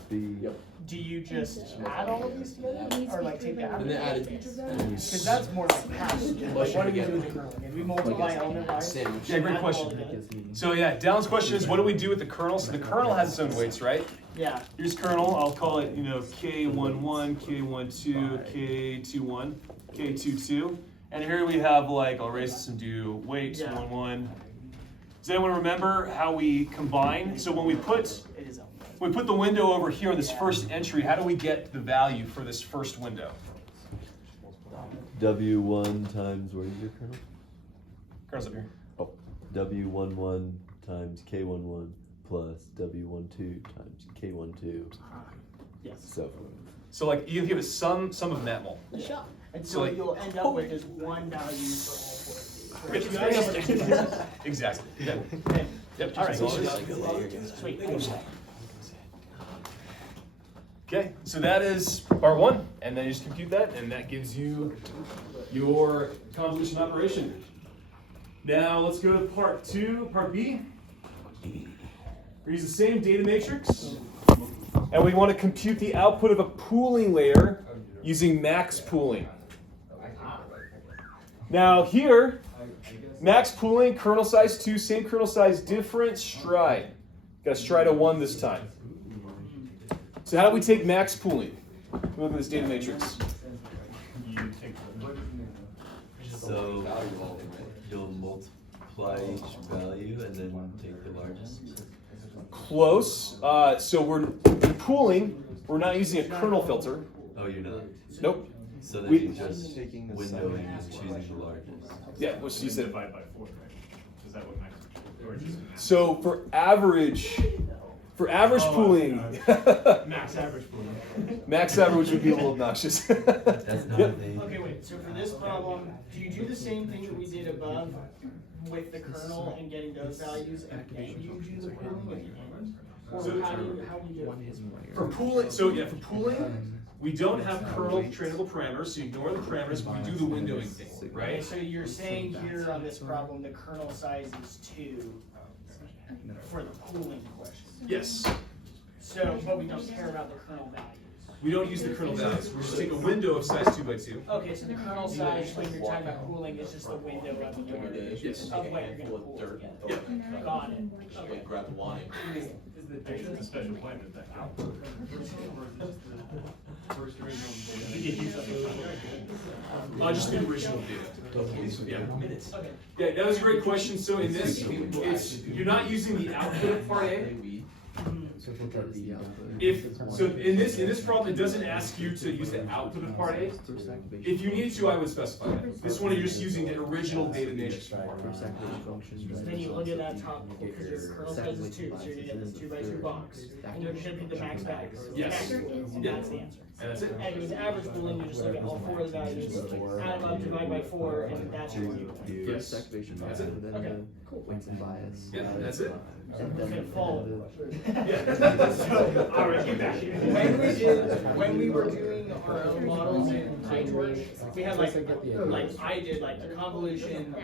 do you just add all of these together? Or like take the average then add of it. each of them? Because that's more like padding. Like what do we do with the kernel? Again? We multiply element by. Sandwich. Yeah, great question. So yeah, Dallin's question is, what do we do with the kernel? So the kernel has its own weights, right? Yeah. Here's kernel. I'll call it, K11, K12, K21, K22. And here we have like, I'll erase this and do weights, Yeah. 1, 1. Does anyone remember how we combine? So when we put the window over here on this first entry, how do we get the value for this first window? W1 times, where is your kernel? Kernel's up here. Oh, W11 times K11 plus W12 times K12. Yes. So like you can give it some of netmul. And So, so like- you'll end up with just one value for all 4 of these. Exactly. Yeah. Okay. Yep. All right. Sweet. Sweet. Okay, so that is part 1, and then you just compute that, and that gives you your convolution operation. Now let's go to part 2, part B. We use the same data matrix, and we want to compute the output of a pooling layer using max pooling. Now here, max pooling, kernel size 2, same kernel size, different stride. Got a stride of 1 this time. So how do we take max pooling? Look at this data matrix. So you'll multiply each value and then take the largest. Close. So we're in pooling. We're not using a kernel filter. Oh, you're not? Nope. So then We- you're just windowing and choosing the largest. Yeah, which you said. Divide by 4, right? Is that what max? Or just max? So for average pooling, Max average pooling. max average would be a little obnoxious. That's not Yep. a thing. Okay, wait, so for this problem, do you do the same thing that we did above with the kernel and getting those values, and then you do the pooling at the end? Or So- how do you do it? For pooling, for pooling, we don't have kernel trainable parameters, so you ignore the parameters, but we do the windowing thing, Okay, right? so you're saying here on this problem, the kernel size is 2 for the pooling question. Yes. So, but we don't care about the kernel values. We don't use the kernel values. We just take a window of size 2 by 2. Okay, so the kernel size, when you're talking about pooling, is just the window of what you're gonna pool together. Got it. Okay, grab one. Actually, it's a special point that that counts. Just the original data. Yeah, that was a great question. So in this, you're not using the output of part A. So in this problem, it doesn't ask you to use the output of part A. If you needed to, I would specify that. This one, you're just using the original data matrix for part A. Then you look at that top, because your kernel size is 2, so you're gonna get this 2 by 2 box. And you're gonna pick the max values. Yes. Max pooling, and that's the answer. And that's it. And if it was average pooling, you just look at all 4 of the values, add them up, divide by 4, and that's your view. Yes. That's it. Okay, cool. Yeah, that's it. Okay, follow. Yeah. All right, get back here. When we were doing our own models in PyTorch, we had like I did like the convolution,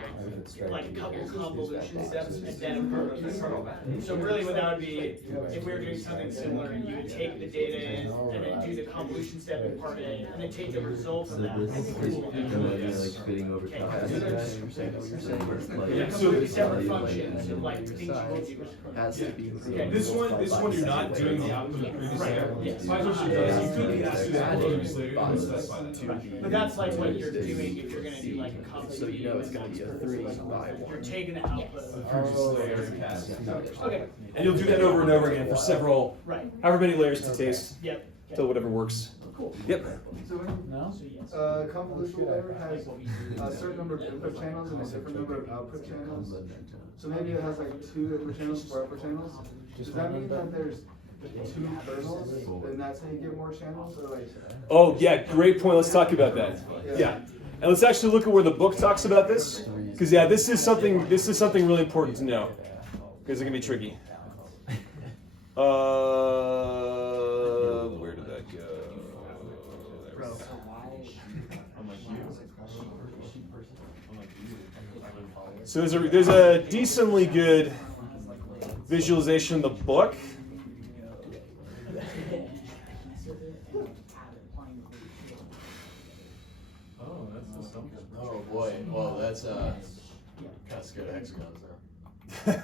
like a couple convolution steps, and then a kernel. So really what that would be, if we were doing something similar, you would take the data in, and then do the convolution step in part A, and then take the result So of that. this and pool it. like fitting over top of the guy. Yeah, So so it'd be separate functions of like things you would do. Has to be. This one you're not doing the output of previous layer. Yes. PyTorch does. You could be asked to do that previous layer. You can specify that too. But that's like what you're doing if you're gonna do like a complex. So you know it's gonna be a 3 by 1. You're taking the output. The previous layer and cast. Okay. And you'll do that over and over again for several, Right. however many layers to taste, Yep. till whatever works. Cool. Yep. So yes. Convolutional layer has a certain number of input channels and a different number of output channels. So maybe it has like 2 input channels, 4 output channels. Does that mean that there's 2 kernels, and that's how you get more channels, or like? Oh yeah, great point. Let's talk about that. Yeah, and let's actually look at where the book talks about this, because yeah, this is something really important to know, because it can be tricky. Where did that go? There we go. So there's a decently good visualization in the book. Oh, that's the sum. Oh boy, well, that's kind of scared of hexagons there.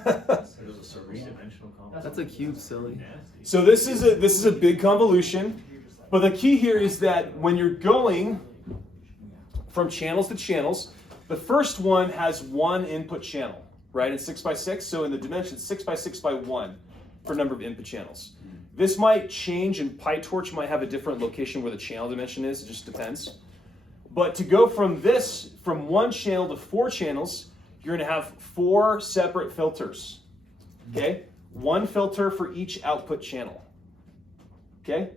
There's a circle. Three-dimensional column. That's a cube, silly. So this is a big convolution, but the key here is that when you're going from channels to channels, the first one has 1 input channel, right? It's 6 by 6, so in the dimension 6 by 6 by 1 for number of input channels. This might change, and PyTorch might have a different location where the channel dimension is. It just depends. But to go from 1 channel to 4 channels, you're going to have 4 separate filters. Okay, 1 filter for each output channel. Okay,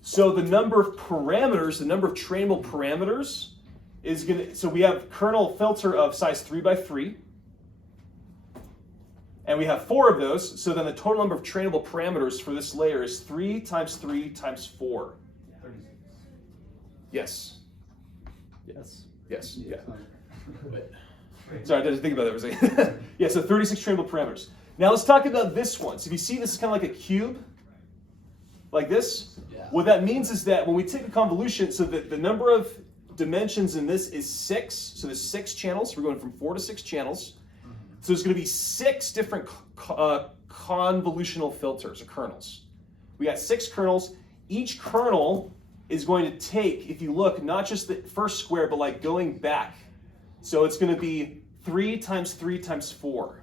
so the number of parameters, the number of trainable parameters, is going to. So we have kernel filter of size 3 by 3. And we have 4 of those, so then the total number of trainable parameters for this layer is 3 times 3 times 4. 36. Yes. Yes. Yes. Yeah. Sorry, I didn't think about that for a second. Yeah, so 36 trainable parameters. Now let's talk about this one. So if you see, this is kind of like a cube, like this. Yeah. What that means is that when we take a convolution, so the number of dimensions in this is 6. So there's 6 channels. We're going from 4 to 6 channels. So there's going to be 6 different convolutional filters or kernels. We got 6 kernels. Each kernel is going to take, if you look, not just the first square, but like going back. So it's going to be 3 times 3 times 4.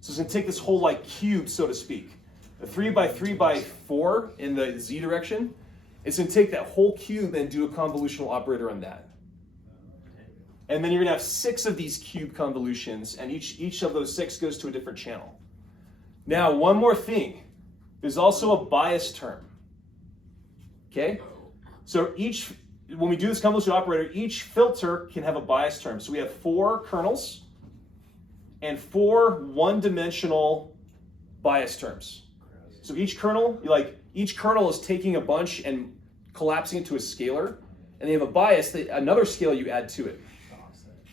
So it's going to take this whole like cube, so to speak. A 3 by 3 by 4 in the z direction. It's going to take that whole cube and do a convolutional operator on that. And then you're going to have 6 of these cube convolutions, and each of those 6 goes to a different channel. Now, one more thing. There's also a bias term. Okay? So when we do this convolutional operator, each filter can have a bias term. So we have 4 kernels and 4 one-dimensional bias terms. So each kernel is taking a bunch and collapsing it to a scalar, and they have a bias, another scale you add to it.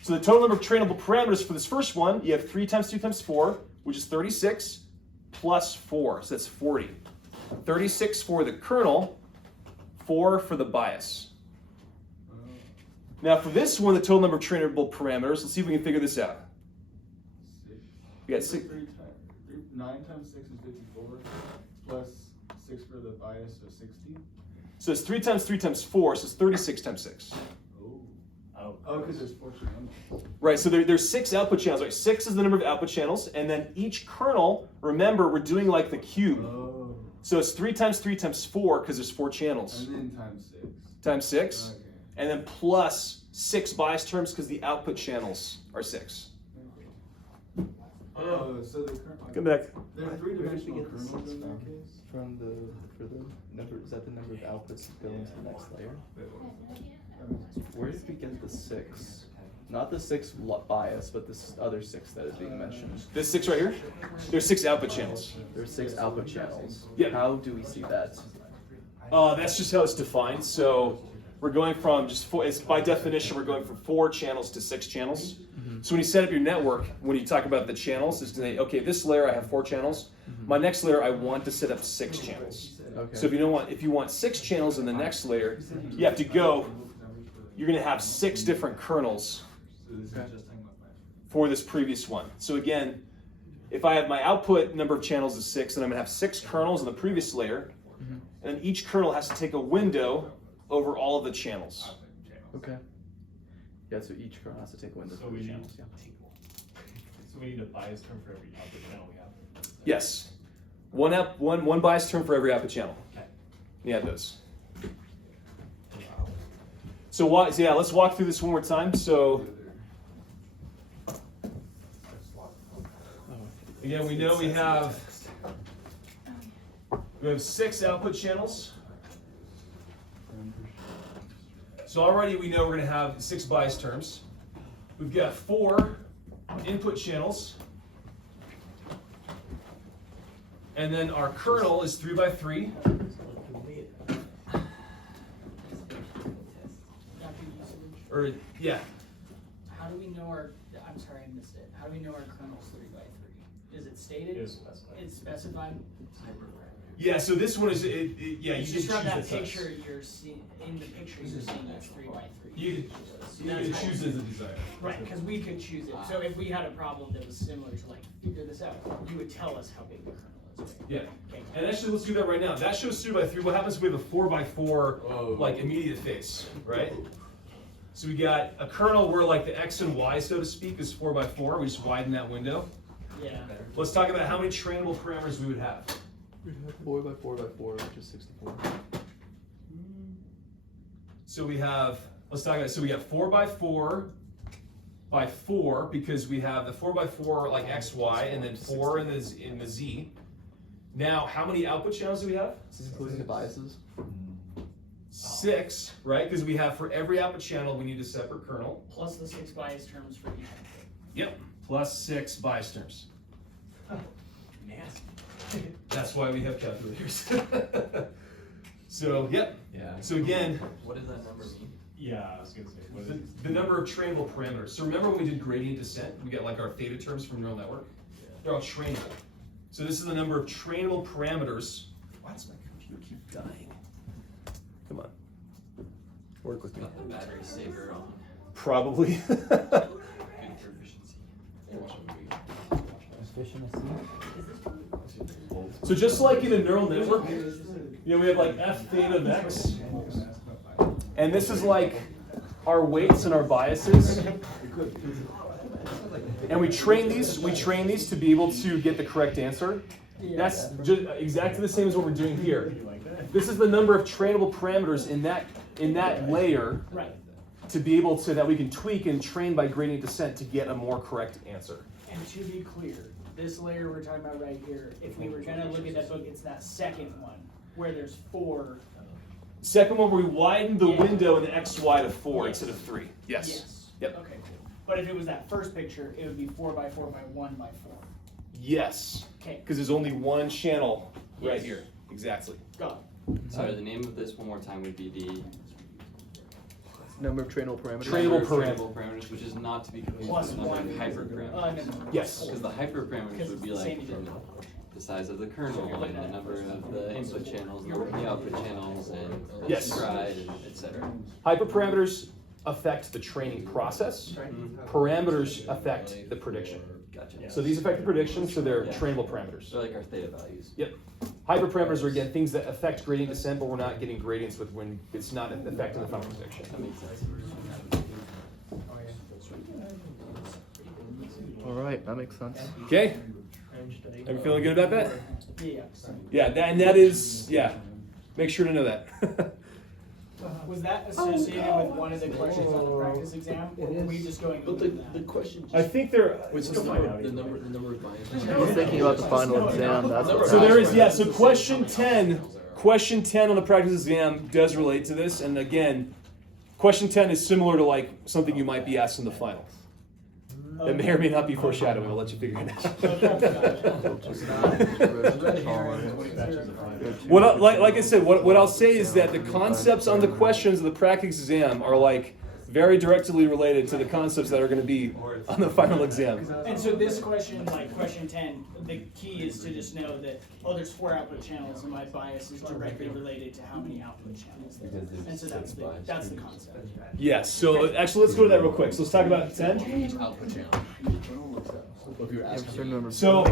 So the total number of trainable parameters for this first one, you have 3 times 2 times 4, which is 36, plus 4, so that's 40. 36 for the kernel, 4 for the bias. Now for this one, the total number of trainable parameters, let's see if we can figure this out. We got 6. 9 times 6 is 54, plus 6 for the bias, so 60. So it's 3 times 3 times 4, so it's 36 times 6. Oh, because there's 4 channels. Right, so there's 6 output channels, right? 6 is the number of output channels, and then each kernel, remember, we're doing like the cube. Oh. So it's 3 times 3 times 4, because there's 4 channels. And then times 6. Times 6. Okay. And then plus 6 bias terms, because the output channels are 6. Oh, so the kernel. Come back. There are 3-dimensional kernels in that case? For the number, is that the number of outputs that go into the next layer? Where did we get the 6? Not the 6 bias, but this other 6 that is being mentioned. This 6 right here? There's 6 output channels. There's 6 output channels. Yeah. How do we see that? That's just how it's defined. So we're going from by definition, we're going from 4 channels to 6 channels. So when you set up your network, when you talk about the channels, it's going to say, okay, this layer I have 4 channels. My next layer I want to set up 6 channels. Okay. So if you want 6 channels in the next layer, you have to go. You're going to have 6 different kernels for this previous one. So again, if I have my output number of channels is 6, then I'm going to have 6 kernels in the previous layer, and each kernel has to take a window over all of the channels. Okay. Yeah, so each kernel has to take a window for the channels. Yeah. So we need a bias term for every output channel we have. Yes, one bias term for every output channel. Okay. You have those. So let's walk through this one more time. So again, we know we have 6 output channels. So already we know we're going to have 6 bias terms. We've got 4 input channels. And then our kernel is 3 by 3. Or, yeah. How do we know I'm sorry, I missed it. How do we know our kernel's 3 by 3? Is it stated? It is specified. It's specified? Yeah, so this one is, you It's just just from choose that the size. picture you're seeing, in the picture you're seeing it's 3 by 3. You can choose as a designer. Right, because we could choose it. So if we had a problem that was similar to like, figure this out, you would tell us how big the kernel is. Right? Yeah. Okay. And actually, let's do that right now. That shows 3 by 3. What happens if we have a 4 by 4, like immediate face, right? So we got a kernel where like the X and Y, so to speak, is 4 by 4. We just widen that window. Yeah. Let's talk about how many trainable parameters we would have. We'd have 4 by 4 by 4, which is 64. So we have, let's talk about, so we got 4 by 4 by 4 because we have the 4 by 4 like X, Y, and then 4 in the Z. Now, how many output channels do we have? This is including the biases. 6, right? Because we have for every output channel, we need a separate kernel. Plus the 6 bias terms for each. Yep. Plus 6 bias terms. Nasty. That's why we have calculators. So, yep. Yeah. So again, What does that number mean? Yeah, I was gonna say, what is it? the number of trainable parameters. So remember when we did gradient descent, we got like our theta terms from neural network? They're all trainable. So this is the number of trainable parameters. Why does my computer You keep dying. Come on. Work with me. Not the battery saver on. Probably. Good for efficiency. So just like in a neural network, we have like f theta of x, and this is like our weights and our biases, and we train these to be able to get the correct answer. That's just exactly the same as what we're doing here. This is the number of trainable parameters in that layer to be able to that we can tweak and train by gradient descent to get a more correct answer. And to be clear, this layer we're talking about right here, if we were gonna look at that book, it's that second one where there's 4. Second one where we widen the window in the XY to 4 instead of 3. Yes. Yep. Okay, cool. But if it was that first picture, it would be 4 by 4 by 1 by 4. Yes. Okay. Because there's only one channel right here. Exactly. Got Sorry, the name of this one more time would be the Number of trainable parameters. Trainable trainable parameters, which is not to be confused with the number of hyperparameters. Yes. Because the hyperparameters would be like the size of the kernel and the number of the input channels, the number of the output channels, and the stride, and etc. Hyperparameters affect the training process. Parameters affect the prediction. Gotcha. So these affect the prediction, so they're trainable parameters. They're like our theta values. Yep. Hyperparameters are again things that affect gradient descent, but we're not getting gradients with when it's not affecting the final prediction. That makes sense. All right, that makes sense. Okay. Are you feeling good about that? Yeah. Yeah, and that is, make sure to know that. Was that associated with one of the questions on the practice exam, or were we just going over that? The question. I think there. What's the number of biases? I was thinking about the final exam. That's what So there is, so question 10 on the practice exam does relate to this, and again, question 10 is similar to like something you might be asked in the final. It may or may not be foreshadowing. I'll let you figure it out. Like I said, what I'll say is that the concepts on the questions of the practice exam are like very directly related to the concepts that are going to be on the final exam. And so this question, like question 10, the key is to just know that, there's 4 output channels and my bias is directly related to how many output channels there are. And so that's the concept. Yes, so actually let's go to that real quick. So let's talk about 10. So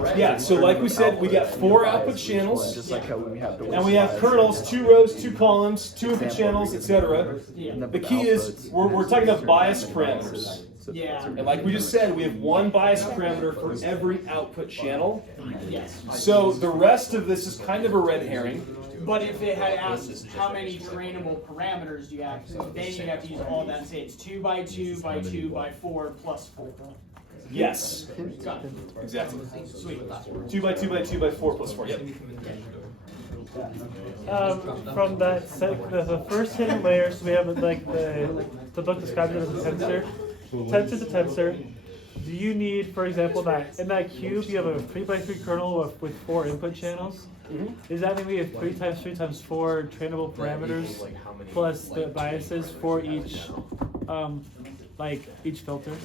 like we said, we got 4 output channels, just like how we have and we have kernels, 2 rows, 2 columns, 2 input channels, etc. The key is we're talking about bias parameters. Yeah. And like we just said, we have 1 bias parameter for every output channel. Yes. So the rest of this is kind of a red herring. But if it had asked how many trainable parameters do you have, then you have to use all that and say it's 2 by 2 by 2 by 4 plus 4. Yes. Got it. Exactly. Sweet. 2 by 2 by 2 by 4 plus 4. Yep. From that the first hidden layer, so we have like the book describes it as a tensor. Tensor is a tensor. Do you need, for example, that in that cube you have a 3 by 3 kernel with 4 input channels? Does that mean we have 3 times 3 times 4 trainable parameters plus the biases for each each filter?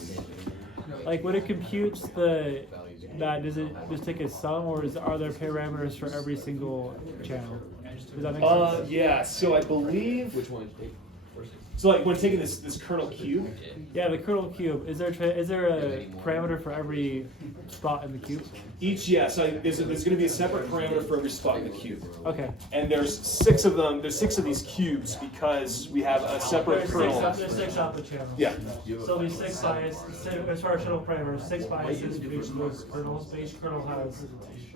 Like when it computes does it just take a sum, or are there parameters for every single channel? Does that make sense? Yeah, so I believe. Which one? So like when taking this kernel cube. Yeah, the kernel cube. Is there a parameter for every spot in the cube? There's going to be a separate parameter for every spot in the cube. Okay. And there's 6 of them. There's 6 of these cubes because we have a separate kernel. There's 6 output channels. Yeah. So there'll be 6 biases. As far as channel parameters, 6 biases for each of those kernels. But each kernel has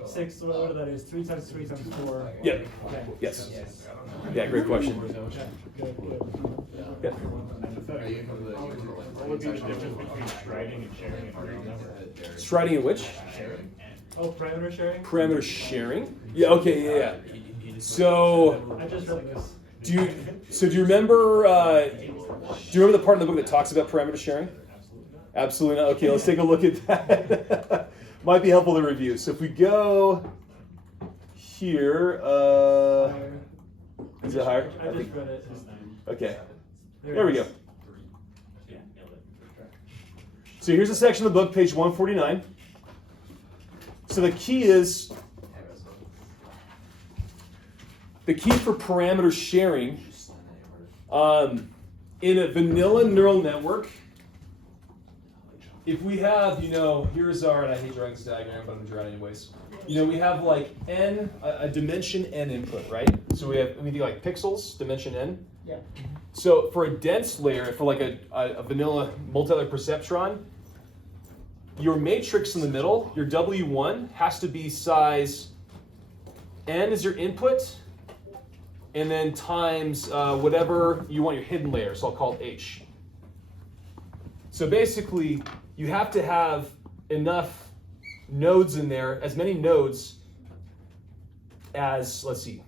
6. Whatever that is, 3 times 3 times 4. Yep. Okay. Yes. Yeah. Great question. What would be the difference between striding and sharing? Striding and which? Oh, parameter sharing? Parameter sharing? Yeah, okay, yeah. So, I just read this. do you remember the part in the book that talks about parameter sharing? Absolutely not. Okay, let's take a look at that. Might be helpful to review. So if we go here, is it higher? I just read it. Okay. There we go. So here's a section of the book, page 149. So the key is the key for parameter sharing, in a vanilla neural network, if we have, here's our, and I hate drawing this diagram, but I'm gonna draw it anyways. We have like n, a dimension n input, right? So we do like pixels, dimension n. Yeah. So for a dense layer, for like a vanilla multilayer perceptron, your matrix in the middle, your W1, has to be size n is your input, and then times whatever you want your hidden layer, so I'll call it h. So basically, you have to have enough nodes in there, as many nodes as, let's see,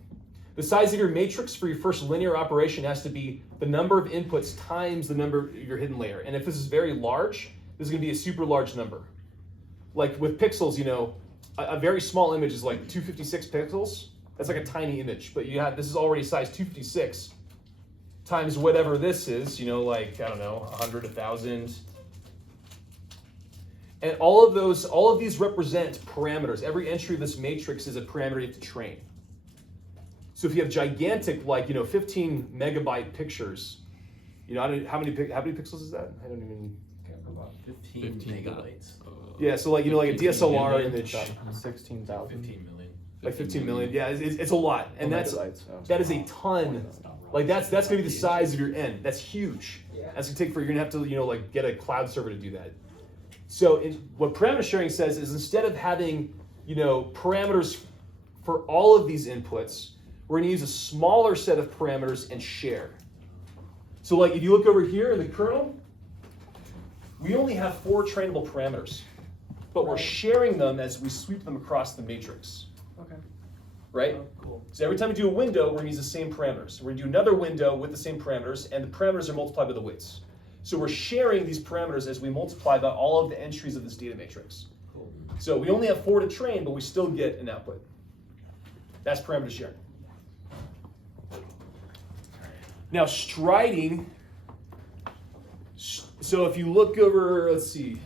the size of your matrix for your first linear operation has to be the number of inputs times the number of your hidden layer. And if this is very large, this is going to be a super large number. Like with pixels, a very small image is like 256 pixels. That's like a tiny image, but this is already size 256 times whatever this is, like, I don't know, 100, 1,000. And all of these represent parameters. Every entry of this matrix is a parameter you have to train. So if you have gigantic, 15 megabyte pictures, how many pixels is that? I don't even. 15 megabytes. Yeah, so like a DSLR image. 16,000. 15 million. Like 15 million. Yeah, it's a lot, and that is a ton. Like that's gonna be the size of your n. That's huge. That's gonna take you're gonna have to get a cloud server to do that. So what parameter sharing says is instead of having parameters for all of these inputs, we're gonna use a smaller set of parameters and share. So like if you look over here in the kernel, we only have 4 trainable parameters, but we're sharing them as we sweep them across the matrix. Okay. Right? Oh, cool. So every time we do a window, we're gonna use the same parameters. We're gonna do another window with the same parameters, and the parameters are multiplied by the weights. So we're sharing these parameters as we multiply by all of the entries of this data matrix. Cool. So we only have 4 to train, but we still get an output. That's parameter sharing. Now striding, so if you look over, let's see,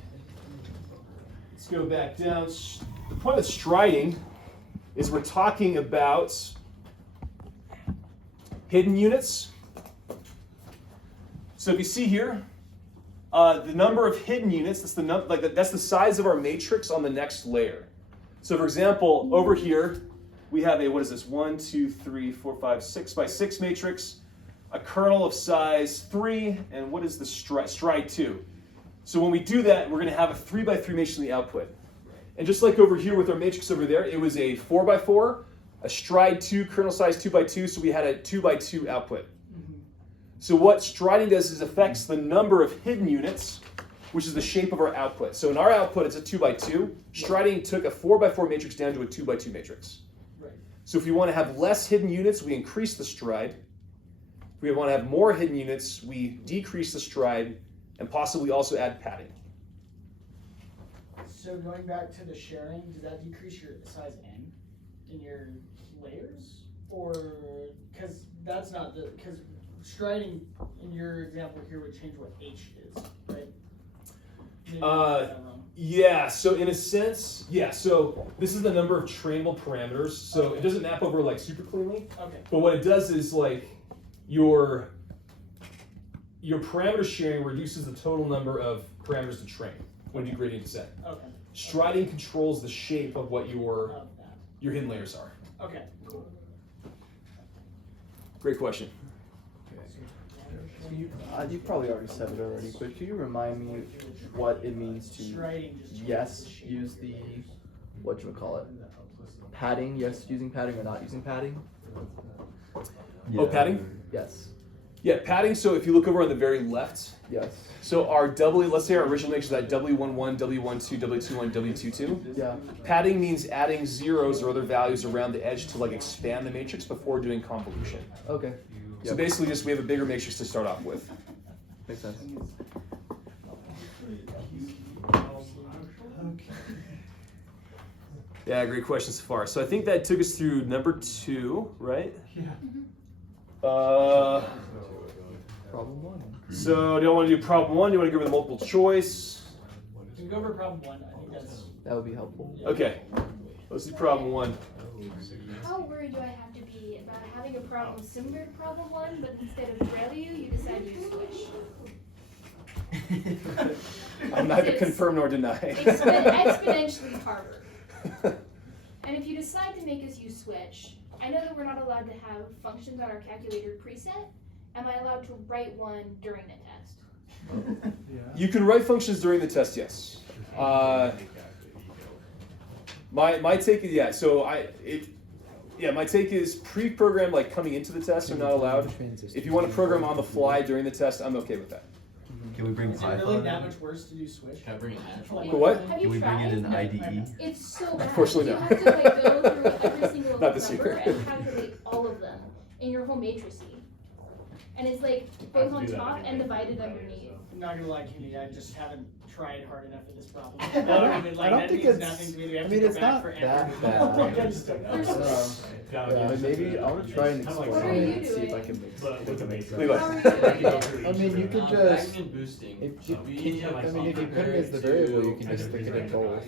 let's go back down. The point of striding is we're talking about hidden units. So if you see here, the number of hidden units, that's the size of our matrix on the next layer. So for example, over here, we have a, 1, 2, 3, 4, 5, 6 by 6 matrix, a kernel of size 3, and what is the stride 2? So when we do that, we're going to have a 3 by 3 matrix in the output. And just like over here with our matrix over there, it was a 4 by 4, a stride 2, kernel size 2 by 2, so we had a 2 by 2 output. So what striding does is affects the number of hidden units, which is the shape of our output. So in our output, it's a 2 by 2. Striding took a 4 by 4 matrix down to a 2 by 2 matrix. Right. So if we want to have less hidden units, we increase the stride. If we want to have more hidden units, we decrease the stride and possibly also add padding. So going back to the sharing, does that decrease your size n in your layers? Or, because that's not because striding in your example here would change what h is, right? Yeah, so in a sense, so this is the number of trainable parameters. So it doesn't map over like super cleanly. Okay. But what it does is like your parameter sharing reduces the total number of parameters to train when you do gradient descent. Okay. Striding controls the shape of what your hidden layers are. Okay, cool. Great question. You probably already said it already, but can you remind me what it means to use the padding? Yes, using padding or not using padding? Oh, padding? Yes. Yeah, padding. So if you look over on the very left, yes. So our let's say our original matrix is that W11, W12, W21, W22. Yeah. Padding means adding zeros or other values around the edge to like expand the matrix before doing convolution. Okay. So basically just we have a bigger matrix to start off with. Makes sense. Yeah, great question so far. So I think that took us through number 2, right? Yeah. Problem 1. So do you want to do problem 1? Do you want to go with multiple choice? You can go over problem 1. I think that would be helpful. Okay. Let's do problem 1. How worried do I have to be be about having a problem similar to problem 1, but instead of value, you decide to use switch. I'm neither confirm nor deny. Exponentially harder. And if you decide to make us use switch, I know that we're not allowed to have functions on our calculator preset. Am I allowed to write one during the test? You can write functions during the test, yes. My take is my take is pre-programmed, like coming into the test, I'm not allowed. If you want to program on the fly during the test, I'm okay with that. Can we bring Is it really that much worse to do switch? Can I bring an actual? What? Have you Can we bring tried? in an IDE? It's so bad. Unfortunately, you no. have to like go through every single Not this number year. and calculate all of them in your whole matrices. And it's like both on top and divided underneath. I'm not gonna lie, Kenny, I just haven't tried hard enough at this problem. I don't think it's. I mean, it's not that bad. Yeah, maybe I want to try and explore What are it you and see if I doing? can make Levi. I mean, you could just. Bagging and boosting. If you put it as the variable, you can just stick it in both.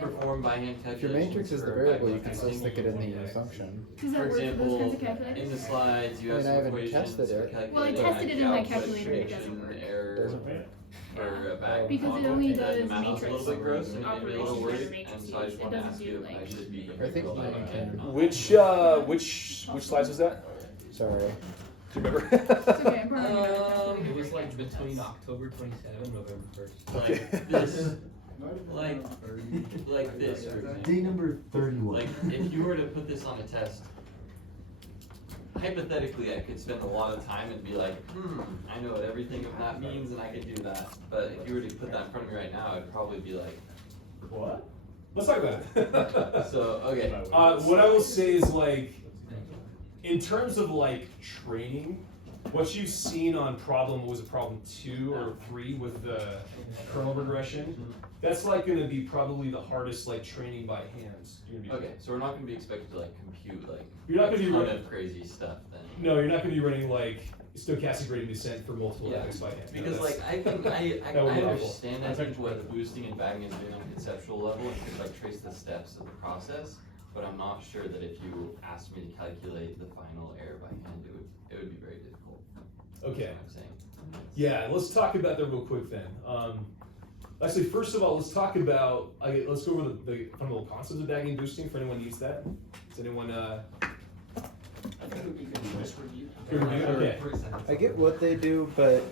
Perform by hand If your matrix is the variable, you can still stick it in the function. Does that For work for those example, kinds of calculators? in the slides, you I have mean, I some haven't equations tested for it. Well, I calculating tested it in my output calculator, it doesn't prediction work. error Doesn't work. for a bagging Because it model. only The does math is a little matrix bit gross and it made me a little operations worried, for and so I matrices. just It want to doesn't ask do, you if like- I should be. I think rolled out mine again. can. Which slides was that? Sorry. Do you remember? It's okay, I'm probably gonna calculate It was like between October 27 and November 1st. Okay. Like this, like this, for example. Day number 31. Like, if you were to put this on a test, hypothetically, I could spend a lot of time and be like, I know what everything of that means and I could do that. But if you were to put that in front of me right now, I'd probably be like, What? Let's talk about it. so, okay. What I will say is like, in terms of like training, what you've seen on problem, was it problem 2 or 3 with the kernel regression? That's like gonna be probably the hardest like training by hands. Okay, so we're not gonna be expected to like compute like You're not a gonna be ton running- of crazy stuff then. No, you're not gonna be running like stochastic gradient descent for multiple atoms by hand. No, Because that's- like I think I that would be awful. understand I think what boosting and bagging is doing on a conceptual level and could like trace the steps of the process, but I'm not sure that if you asked me to calculate the final error by hand, it would be very difficult. Okay. That's what I'm saying. Yeah, let's talk about that real quick then. Actually, first of all, let's talk about, let's go over the fundamental concepts of bagging and boosting for anyone who needs that. Does anyone, I think it would be good to just review. good review? Okay. I get what they do, but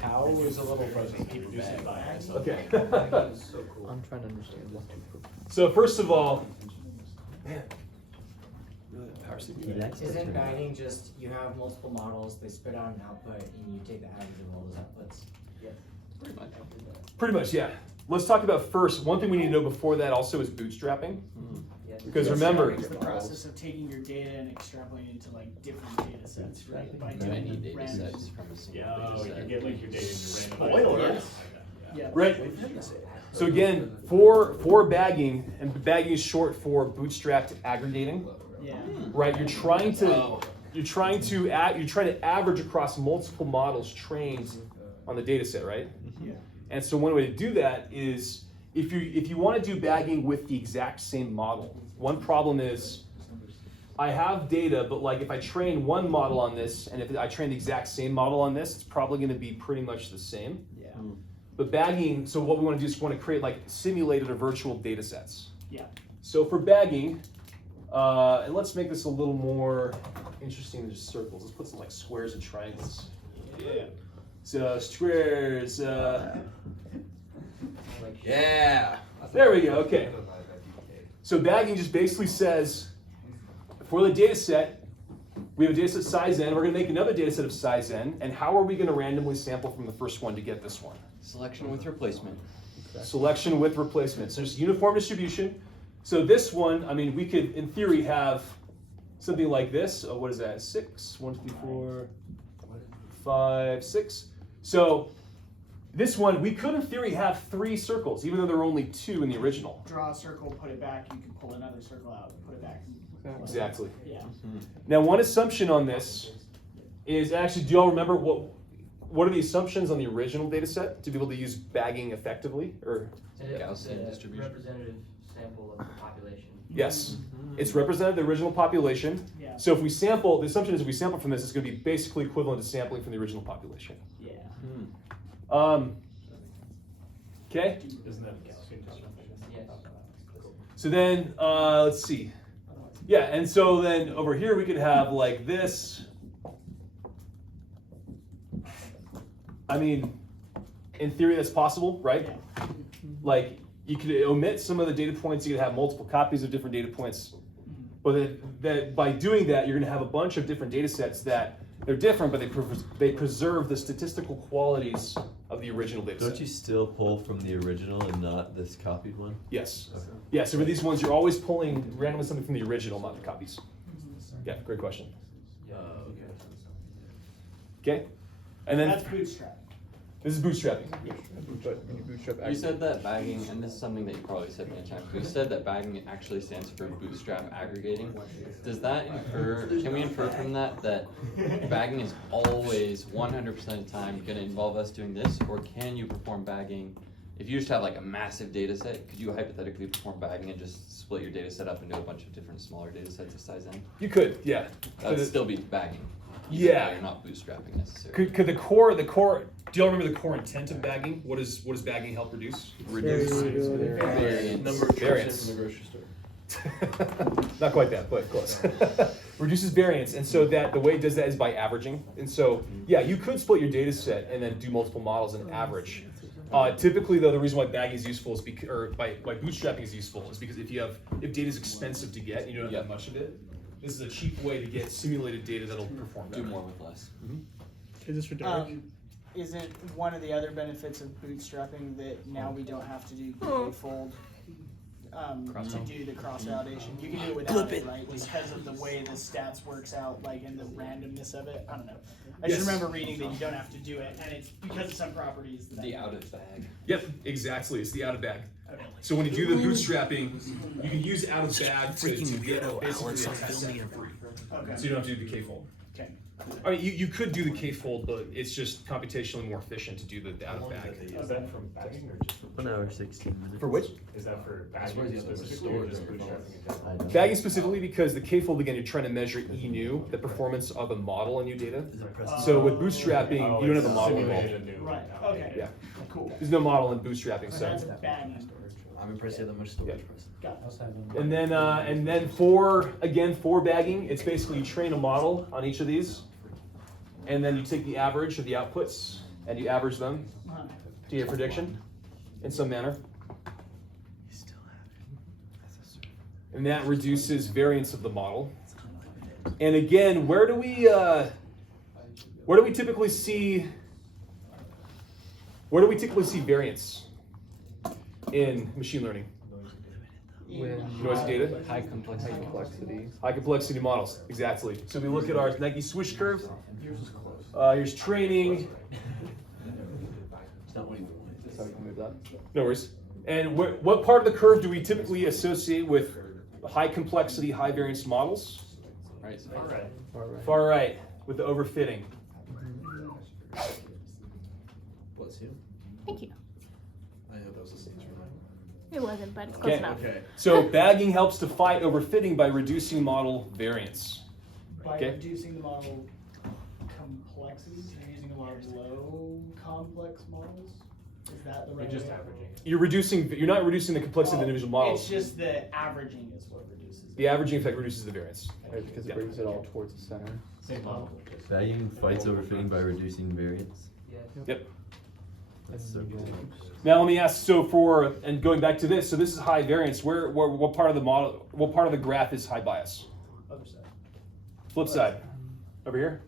how Use a little fuzzy, keep reducing by hand. Okay. I'm trying to understand what to put. So first of all, man, really the power CPU. Isn't bagging just, you have multiple models, they spit out an output, and you take the average of all those outputs? Yes. Pretty much. Pretty much, yeah. Let's talk about first, one thing we need to know before that also is bootstrapping. Because remember, It's the process of taking your data and extrapolating into like different data sets, right? By doing Many the data random. sets from a single Yeah, data you set. get like your data in your random. Spoiler. Yes. Yeah. right. So again, for bagging, and bagging is short for bootstrapped aggregating. Yeah. Right, you're trying to average across multiple models trained on the data set, right? Yeah. And so one way to do that is if you want to do bagging with the exact same model. One problem is I have data, but like if I train one model on this and if I train the exact same model on this, it's probably going to be pretty much the same. Yeah. But bagging, so what we want to do is we want to create like simulated or virtual data sets. Yeah. So for bagging, and let's make this a little more interesting than just circles. Let's put some like squares and triangles. Yeah. So squares. Yeah. There we go. Okay. So bagging just basically says, for the data set, we have a data set size n. We're going to make another data set of size n. And how are we going to randomly sample from the first one to get this one? Selection with replacement. Selection with replacement. So there's uniform distribution. So this one, I mean, we could, in theory, have something like this. Oh, what is that? 6, 1, 2, 4, 5, 6. So this one, we could, in theory, have 3 circles, even though there were only 2 in the original. Draw a circle, put it back. You can pull another circle out, put it back. Exactly. Yeah. Now, one assumption on this is actually, do y'all remember what are the assumptions on the original data set to be able to use bagging effectively? Or Gaussian distribution. Representative sample of the population. Yes. It's represented the original population. Yeah. So if we sample, the assumption is if we sample from this, it's going to be basically equivalent to sampling from the original population. Yeah. Okay. Isn't that Gaussian distribution? Yes. So then, let's see. Yeah, and so then over here we could have like this. I mean, in theory that's possible, right? Like you could omit some of the data points, you could have multiple copies of different data points. But that by doing that, you're gonna have a bunch of different data sets that they're different, but they preserve the statistical qualities of the original data set. Don't you still pull from the original and not this copied one? Yes. Yeah, so for these ones, you're always pulling randomly something from the original, not the copies. Yeah, great question. Okay? And then That's bootstrap. this is bootstrapping. You said that bagging, and this is something that you probably said many times, but you said that bagging actually stands for bootstrap aggregating. Does that infer, can we infer from that that bagging is always 100% of the time gonna involve us doing this, or can you perform bagging? If you just have like a massive data set, could you hypothetically perform bagging and just split your data set up into a bunch of different smaller data sets of size n? You could, yeah. That would still be bagging. Yeah. You're not bootstrapping necessarily. Could the core, do y'all remember the core intent of bagging? What does bagging help reduce? Reduce variance. Number of Variance. in the grocery store. Not quite that, but close. Reduces variance, and so that the way it does that is by averaging. And so, yeah, you could split your data set and then do multiple models and average. Typically, though, the reason why bagging is useful is because, or why bootstrapping is useful is because if data is expensive to get, you don't have that much of it. This is a cheap way to get simulated data that'll perform better. Do more with less. Is this for Derek? Isn't one of the other benefits of bootstrapping that now we don't have to do k-fold to do the cross-validation? You can do it without it, right? Because of the way the stats works out, like, and the randomness of it. I don't know. I just remember reading that you don't have to do it, and it's because of some properties. That The out of bag. Yep, exactly. It's the out of bag. So when you do the bootstrapping, you can use out of bag to get basically a test set for free. Okay. So you don't have to do the k-fold. Okay. I mean, you could do the k-fold, but it's just computationally more efficient to do the out of bag. Is that from bagging or just for? 1 hour 16 minutes. For which? Is that for Where's bagging the other specifically or store? just bootstrapping in general? I don't Bagging specifically because the k-fold, again, you're trying to measure E-new, the performance of a model in new data. So with bootstrapping, Oh, you don't have it's a model simulated involved. anew. Right, okay. Yeah. Cool. There's no model in bootstrapping, So so. that's bagging. I'm impressed you have that much storage present. Got it. And then for bagging, it's basically you train a model on each of these, and then you take the average of the outputs and you average them to your prediction in some manner. And that reduces variance of the model. And again, where do we typically see variance in machine learning? Noisy data? High complexity. High complexity models, exactly. So we look at our Nike swoosh curve. Here's training. Sorry, can you move that? No worries. And what part of the curve do we typically associate with high complexity, high variance models? Right. All right. Far right, with the overfitting. Bless you. Thank you. I know that was a scene from mine. It wasn't, but it's close Okay. enough. Okay. So bagging helps to fight overfitting by reducing model variance. By Okay. reducing the model complexities, you're using a lot of low complex models? Is that the right You're just way? averaging it. You're not reducing the complexity of the individual models. It's just the averaging is what reduces it. The averaging effect reduces the variance. Right, because it brings it all towards the center. Same model. Bagging fights overfitting by reducing variance. Yep. That's so cool. Now let me ask, and going back to this, so this is high variance. What part of the model, what part of the graph is high bias? Other side. Flip side. Over here?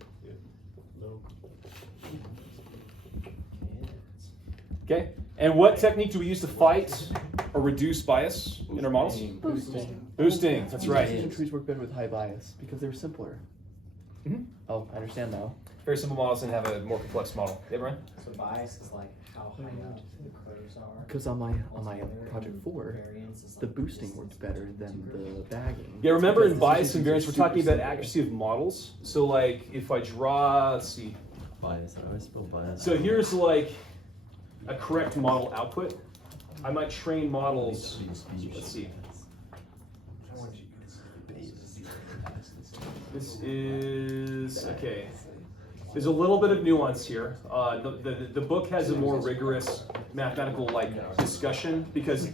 Okay. And what technique do we use to fight or reduce bias in our models? Boosting, that's right. Decision trees work better with high bias because they're simpler. Mhm. Oh, I understand now. Very simple models and have a more complex model. Yeah, Brian? So bias is like how high up the curves are. Because on my project 4, the boosting worked better than the bagging. Yeah, remember Because in the bias decision and variance, we're trees are talking super about accuracy of models. So like if I draw, let's see. Bias. I always spell bias. So here's like a correct model output. I might train models, let's see. This is okay. There's a little bit of nuance here. The book has a more rigorous mathematical discussion because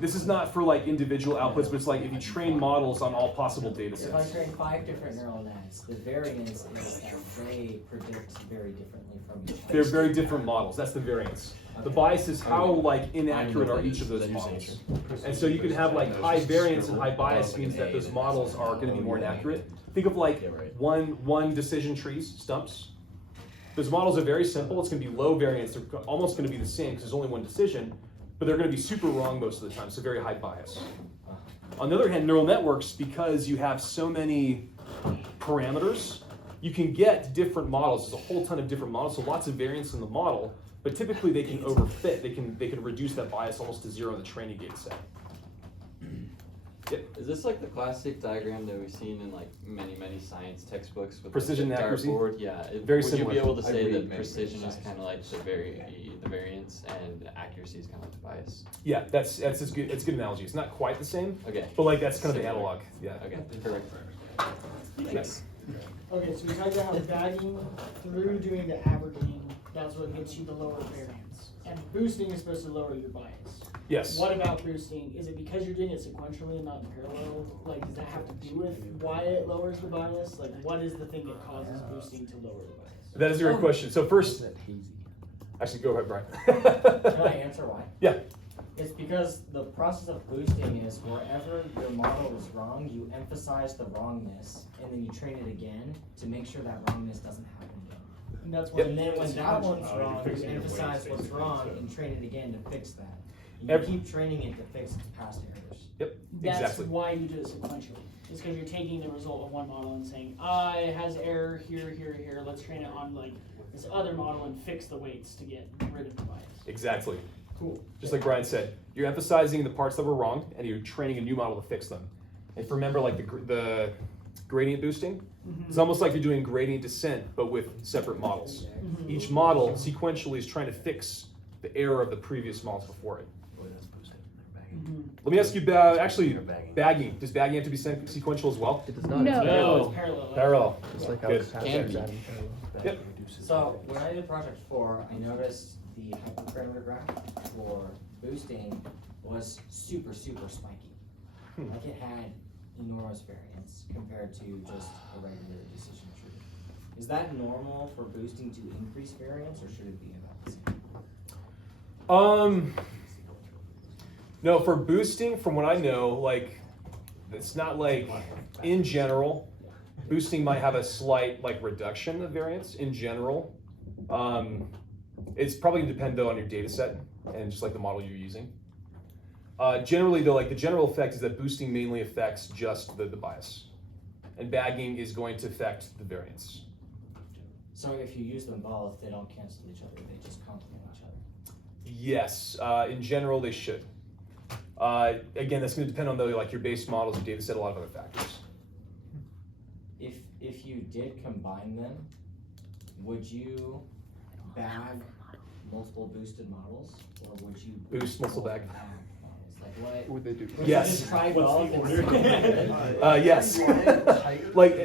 this is not for individual outputs, but it's like if you train models on all possible data If I sets. train 5 different neural nets, the variance is that they predict very differently from each other. They're very different models. That's the variance. The bias is how inaccurate are each of those models. And so you can have high variance and high bias means that those models are going to be more inaccurate. Think of one decision trees, stumps. Those models are very simple. It's going to be low variance. They're almost going to be the same because there's only one decision, but they're going to be super wrong most of the time, so very high bias. On the other hand, neural networks, because you have so many parameters, you can get different models. There's a whole ton of different models, so lots of variance in the model, but typically they can overfit. They can reduce that bias almost to zero in the training data set. Yep. Is this like the classic diagram that we've seen in many science textbooks with Precision the and accuracy? dartboard? Yeah. Very would similar. you be able to I say read that many precision is science kind of like the variance and accuracy is kind of like the bias? Yeah, that's as good. It's a good analogy. It's not quite the same. Okay. But that's kind of the analog. Yeah. Okay. Perfect. Yes. Okay, so we talked about how bagging through doing the averaging, that's what gets you the lower variance. And boosting is supposed to lower your bias. Yes. What about boosting? Is it because you're doing it sequentially and not in parallel? Does that have to do with why it lowers the bias? What is the thing that causes boosting to lower the bias? That is a great question. So first, actually, go ahead, Brian. Can I answer why? Yeah. It's because the process of boosting is wherever your model is wrong, you emphasize the wrongness, and then you train it again to make sure that wrongness doesn't happen again. And that's why. And then when that one's wrong, you fixing your emphasize weights, what's basically, wrong so. and train it again to fix that. And Every- you keep training it to fix its past errors. Yep. That's Exactly. why you do it sequentially. It's because you're taking the result of one model and saying, it has error here, here, here. Let's train it on this other model and fix the weights to get rid of the bias. Exactly. Cool. Just like Brian said, you're emphasizing the parts that were wrong, and you're training a new model to fix them. And if you remember, the gradient boosting, it's almost like you're doing gradient descent, but with separate models. Mhm. Each model sequentially is trying to fix the error of the previous models before it. Let me ask you about bagging. Does bagging have to be sequential as well? It does not. No. No, it's parallel. Parallel. Just like Good. Can be. Yep. So when I did project 4, I noticed the hyperparameter graph for boosting was super spiky. Like it had enormous variance compared to just a regular decision tree. Is that normal for boosting to increase variance, or should it be about the same? No, for boosting, from what I know, it's not in general, boosting might have a slight reduction of variance in general. It's probably gonna depend though on your data set and just the model you're using. Generally though, the general effect is that boosting mainly affects just the bias. And bagging is going to affect the variance. So if you use them both, they don't cancel each other, they just complement each other. Yes, in general they should. Again, that's going to depend on your base models, your data set, a lot of other factors. If you did combine them, would you bag multiple boosted models, or would you Boost multiple bag? models? What would they do? would Yes. You just try both and Yes.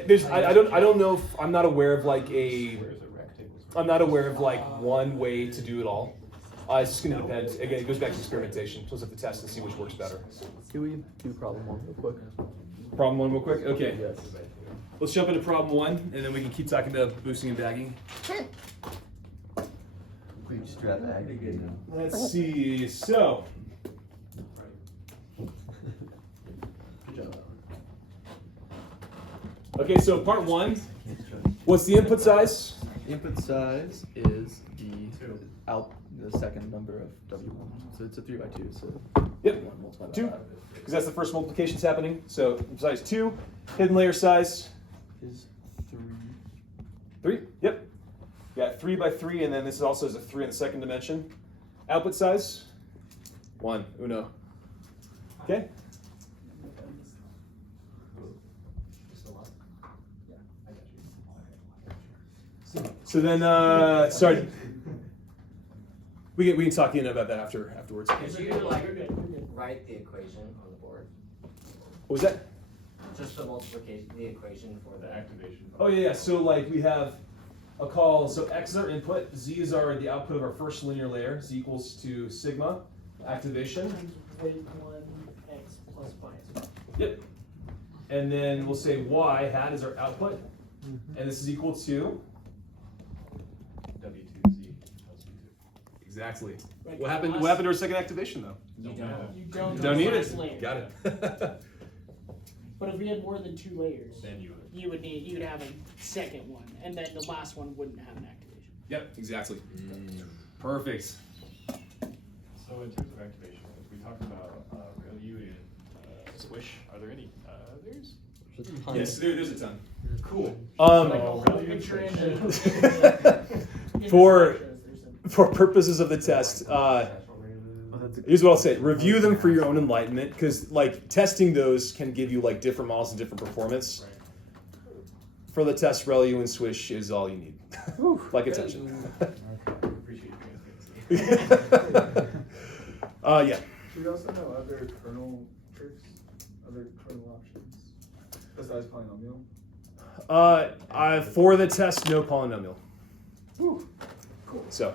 There's I don't know if I'm not aware of one way to do it all. It's just going to depend. Again, it goes back to experimentation. So we'll have to test and see which works better. Can we do problem 1 real quick? Problem 1 real quick? Okay. Yes. Let's jump into problem 1, and then we can keep talking about boosting and bagging. Bootstrap aggregating. Let's see. So. Okay, so part 1. What's the input size? Input size is the second number of W1. So it's a 3 by 2. So Yep. 1 multiplied by 2, 5 because that's the first multiplication's happening. So size 2. Hidden layer size is 3. 3. Yep. Got 3 by 3, and then this also is a 3 in the second dimension. Output size 1. Uno. Okay. So then, sorry. We can talk about that afterwards. Could you write the equation on the board? What was that? Just the multiplication, the equation for The activation. Oh yeah. So like we have a call. So x is our input, z is the output of our first linear layer. Z equals to sigma activation. Times weight 1 x plus bias. Yep. And then we'll say y hat is our output, and this is equal to W2Z plus V2. exactly. Right, What happened? last- What happened to our second activation though? You You don't. Don't need last it. layer. Got it. But if we had more than 2 layers, Then you would. you'd have a second one, and then the last one wouldn't have an activation. Yep. Exactly. Perfect. So in terms of activation, if we talked about ReLU and Swish, are there any others? Yes, there's a ton. Cool. Like a whole picture in the For slideshows, for purposes of the test, here's what I'll say: review them for your own enlightenment, because like testing those can give you like different models and different performance. For the test, ReLU and Swish is all you need. Like attention. Appreciate you transparency. Yeah. Should we also know other kernel tricks, other kernel options besides polynomial? For the test, no polynomial. Cool. So.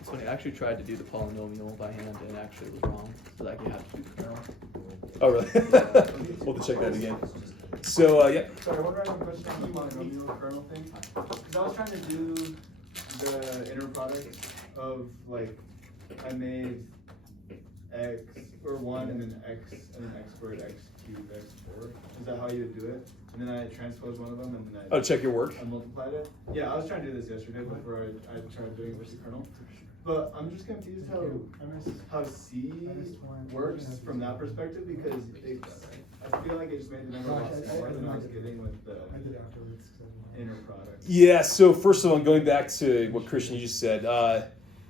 It's funny, I actually tried to do the polynomial by hand and actually was wrong, so that you have to do the kernel. Oh really? We'll have to check that again. So yeah. Sorry, one random question on the polynomial kernel thing. Because I was trying to do the inner product of like, I made x or 1 and then x and then x squared, x cubed, x4. Is that how you would do it? And then I transposed one of them and then I Check your work. I multiplied it. Yeah, I was trying to do this yesterday before I tried doing it with the kernel. But I'm just confused how C works from that perspective, because I feel like it just made the number a lot smaller than I was getting with the inner product. Yeah, so first of all, going back to what Christian you just said,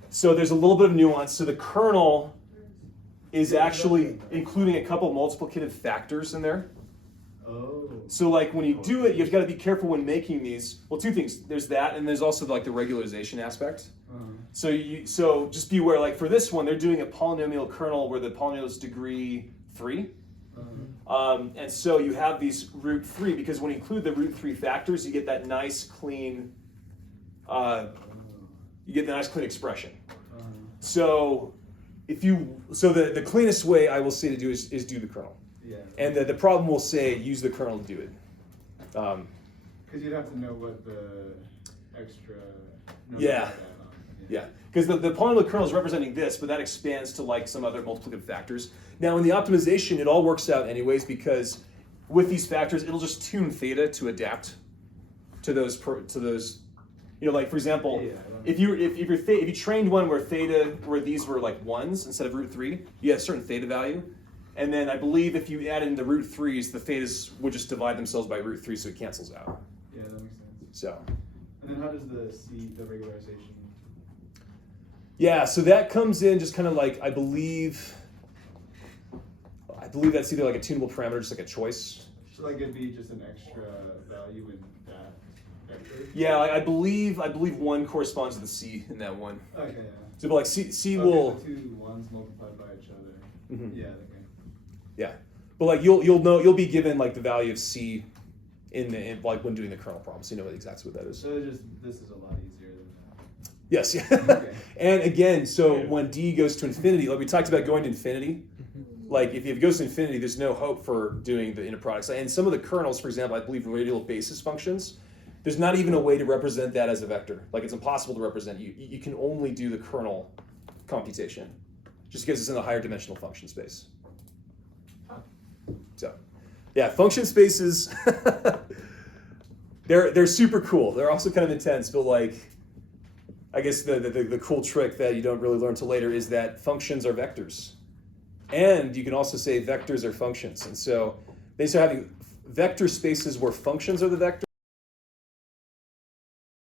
so there's a little bit of nuance. So the kernel is actually including a couple multiplicative factors in there. Oh. So like when you do it, you've got to be careful when making these. Well, two things. There's that, and there's also like the regularization aspect. So just be aware, like for this one, they're doing a polynomial kernel where the polynomial is degree 3. And so you have these root 3, because when you include the root 3 factors, you get that nice clean, expression. So the cleanest way I will say to do is do the kernel. Yeah. And the problem will say use the kernel to do it. Because you'd have to know what the extra. Yeah. Yeah, because the polynomial kernel is representing this, but that expands to like some other multiplicative factors. Now in the optimization, it all works out anyways, because with these factors, it'll just tune theta to adapt to those. You know, like for example, if you trained one where these were like 1s instead of root 3, you have a certain theta value. And then I believe if you add in the root 3s, the thetas would just divide themselves by root 3, so it cancels out. Yeah, that makes sense. So. And then how does the regularization? Yeah, so that comes in just kind of like, I believe that's either like a tunable parameter, just like a choice. So like it'd be just an extra value in that vector? Yeah, I believe 1 corresponds to the C in that one. Okay, yeah. So but like C Okay, will. the two ones multiplied by each other. Mhm. Yeah, okay. Yeah, but like you'll be given like the value of C in like when doing the kernel problem, so you know exactly what that is. So this is a lot easier than that. Yes, yeah. And again, so when D goes to infinity, like we talked about going to infinity, like if it goes to infinity, there's no hope for doing the inner products. And some of the kernels, for example, I believe radial basis functions, there's not even a way to represent that as a vector. Like it's impossible to represent. You can only do the kernel computation, just because it's in a higher dimensional function space. So, yeah, function spaces, they're super cool. They're also kind of intense, but like, I guess the cool trick that you don't really learn till later is that functions are vectors. And you can also say vectors are functions. And so they start having vector spaces where functions are the vector.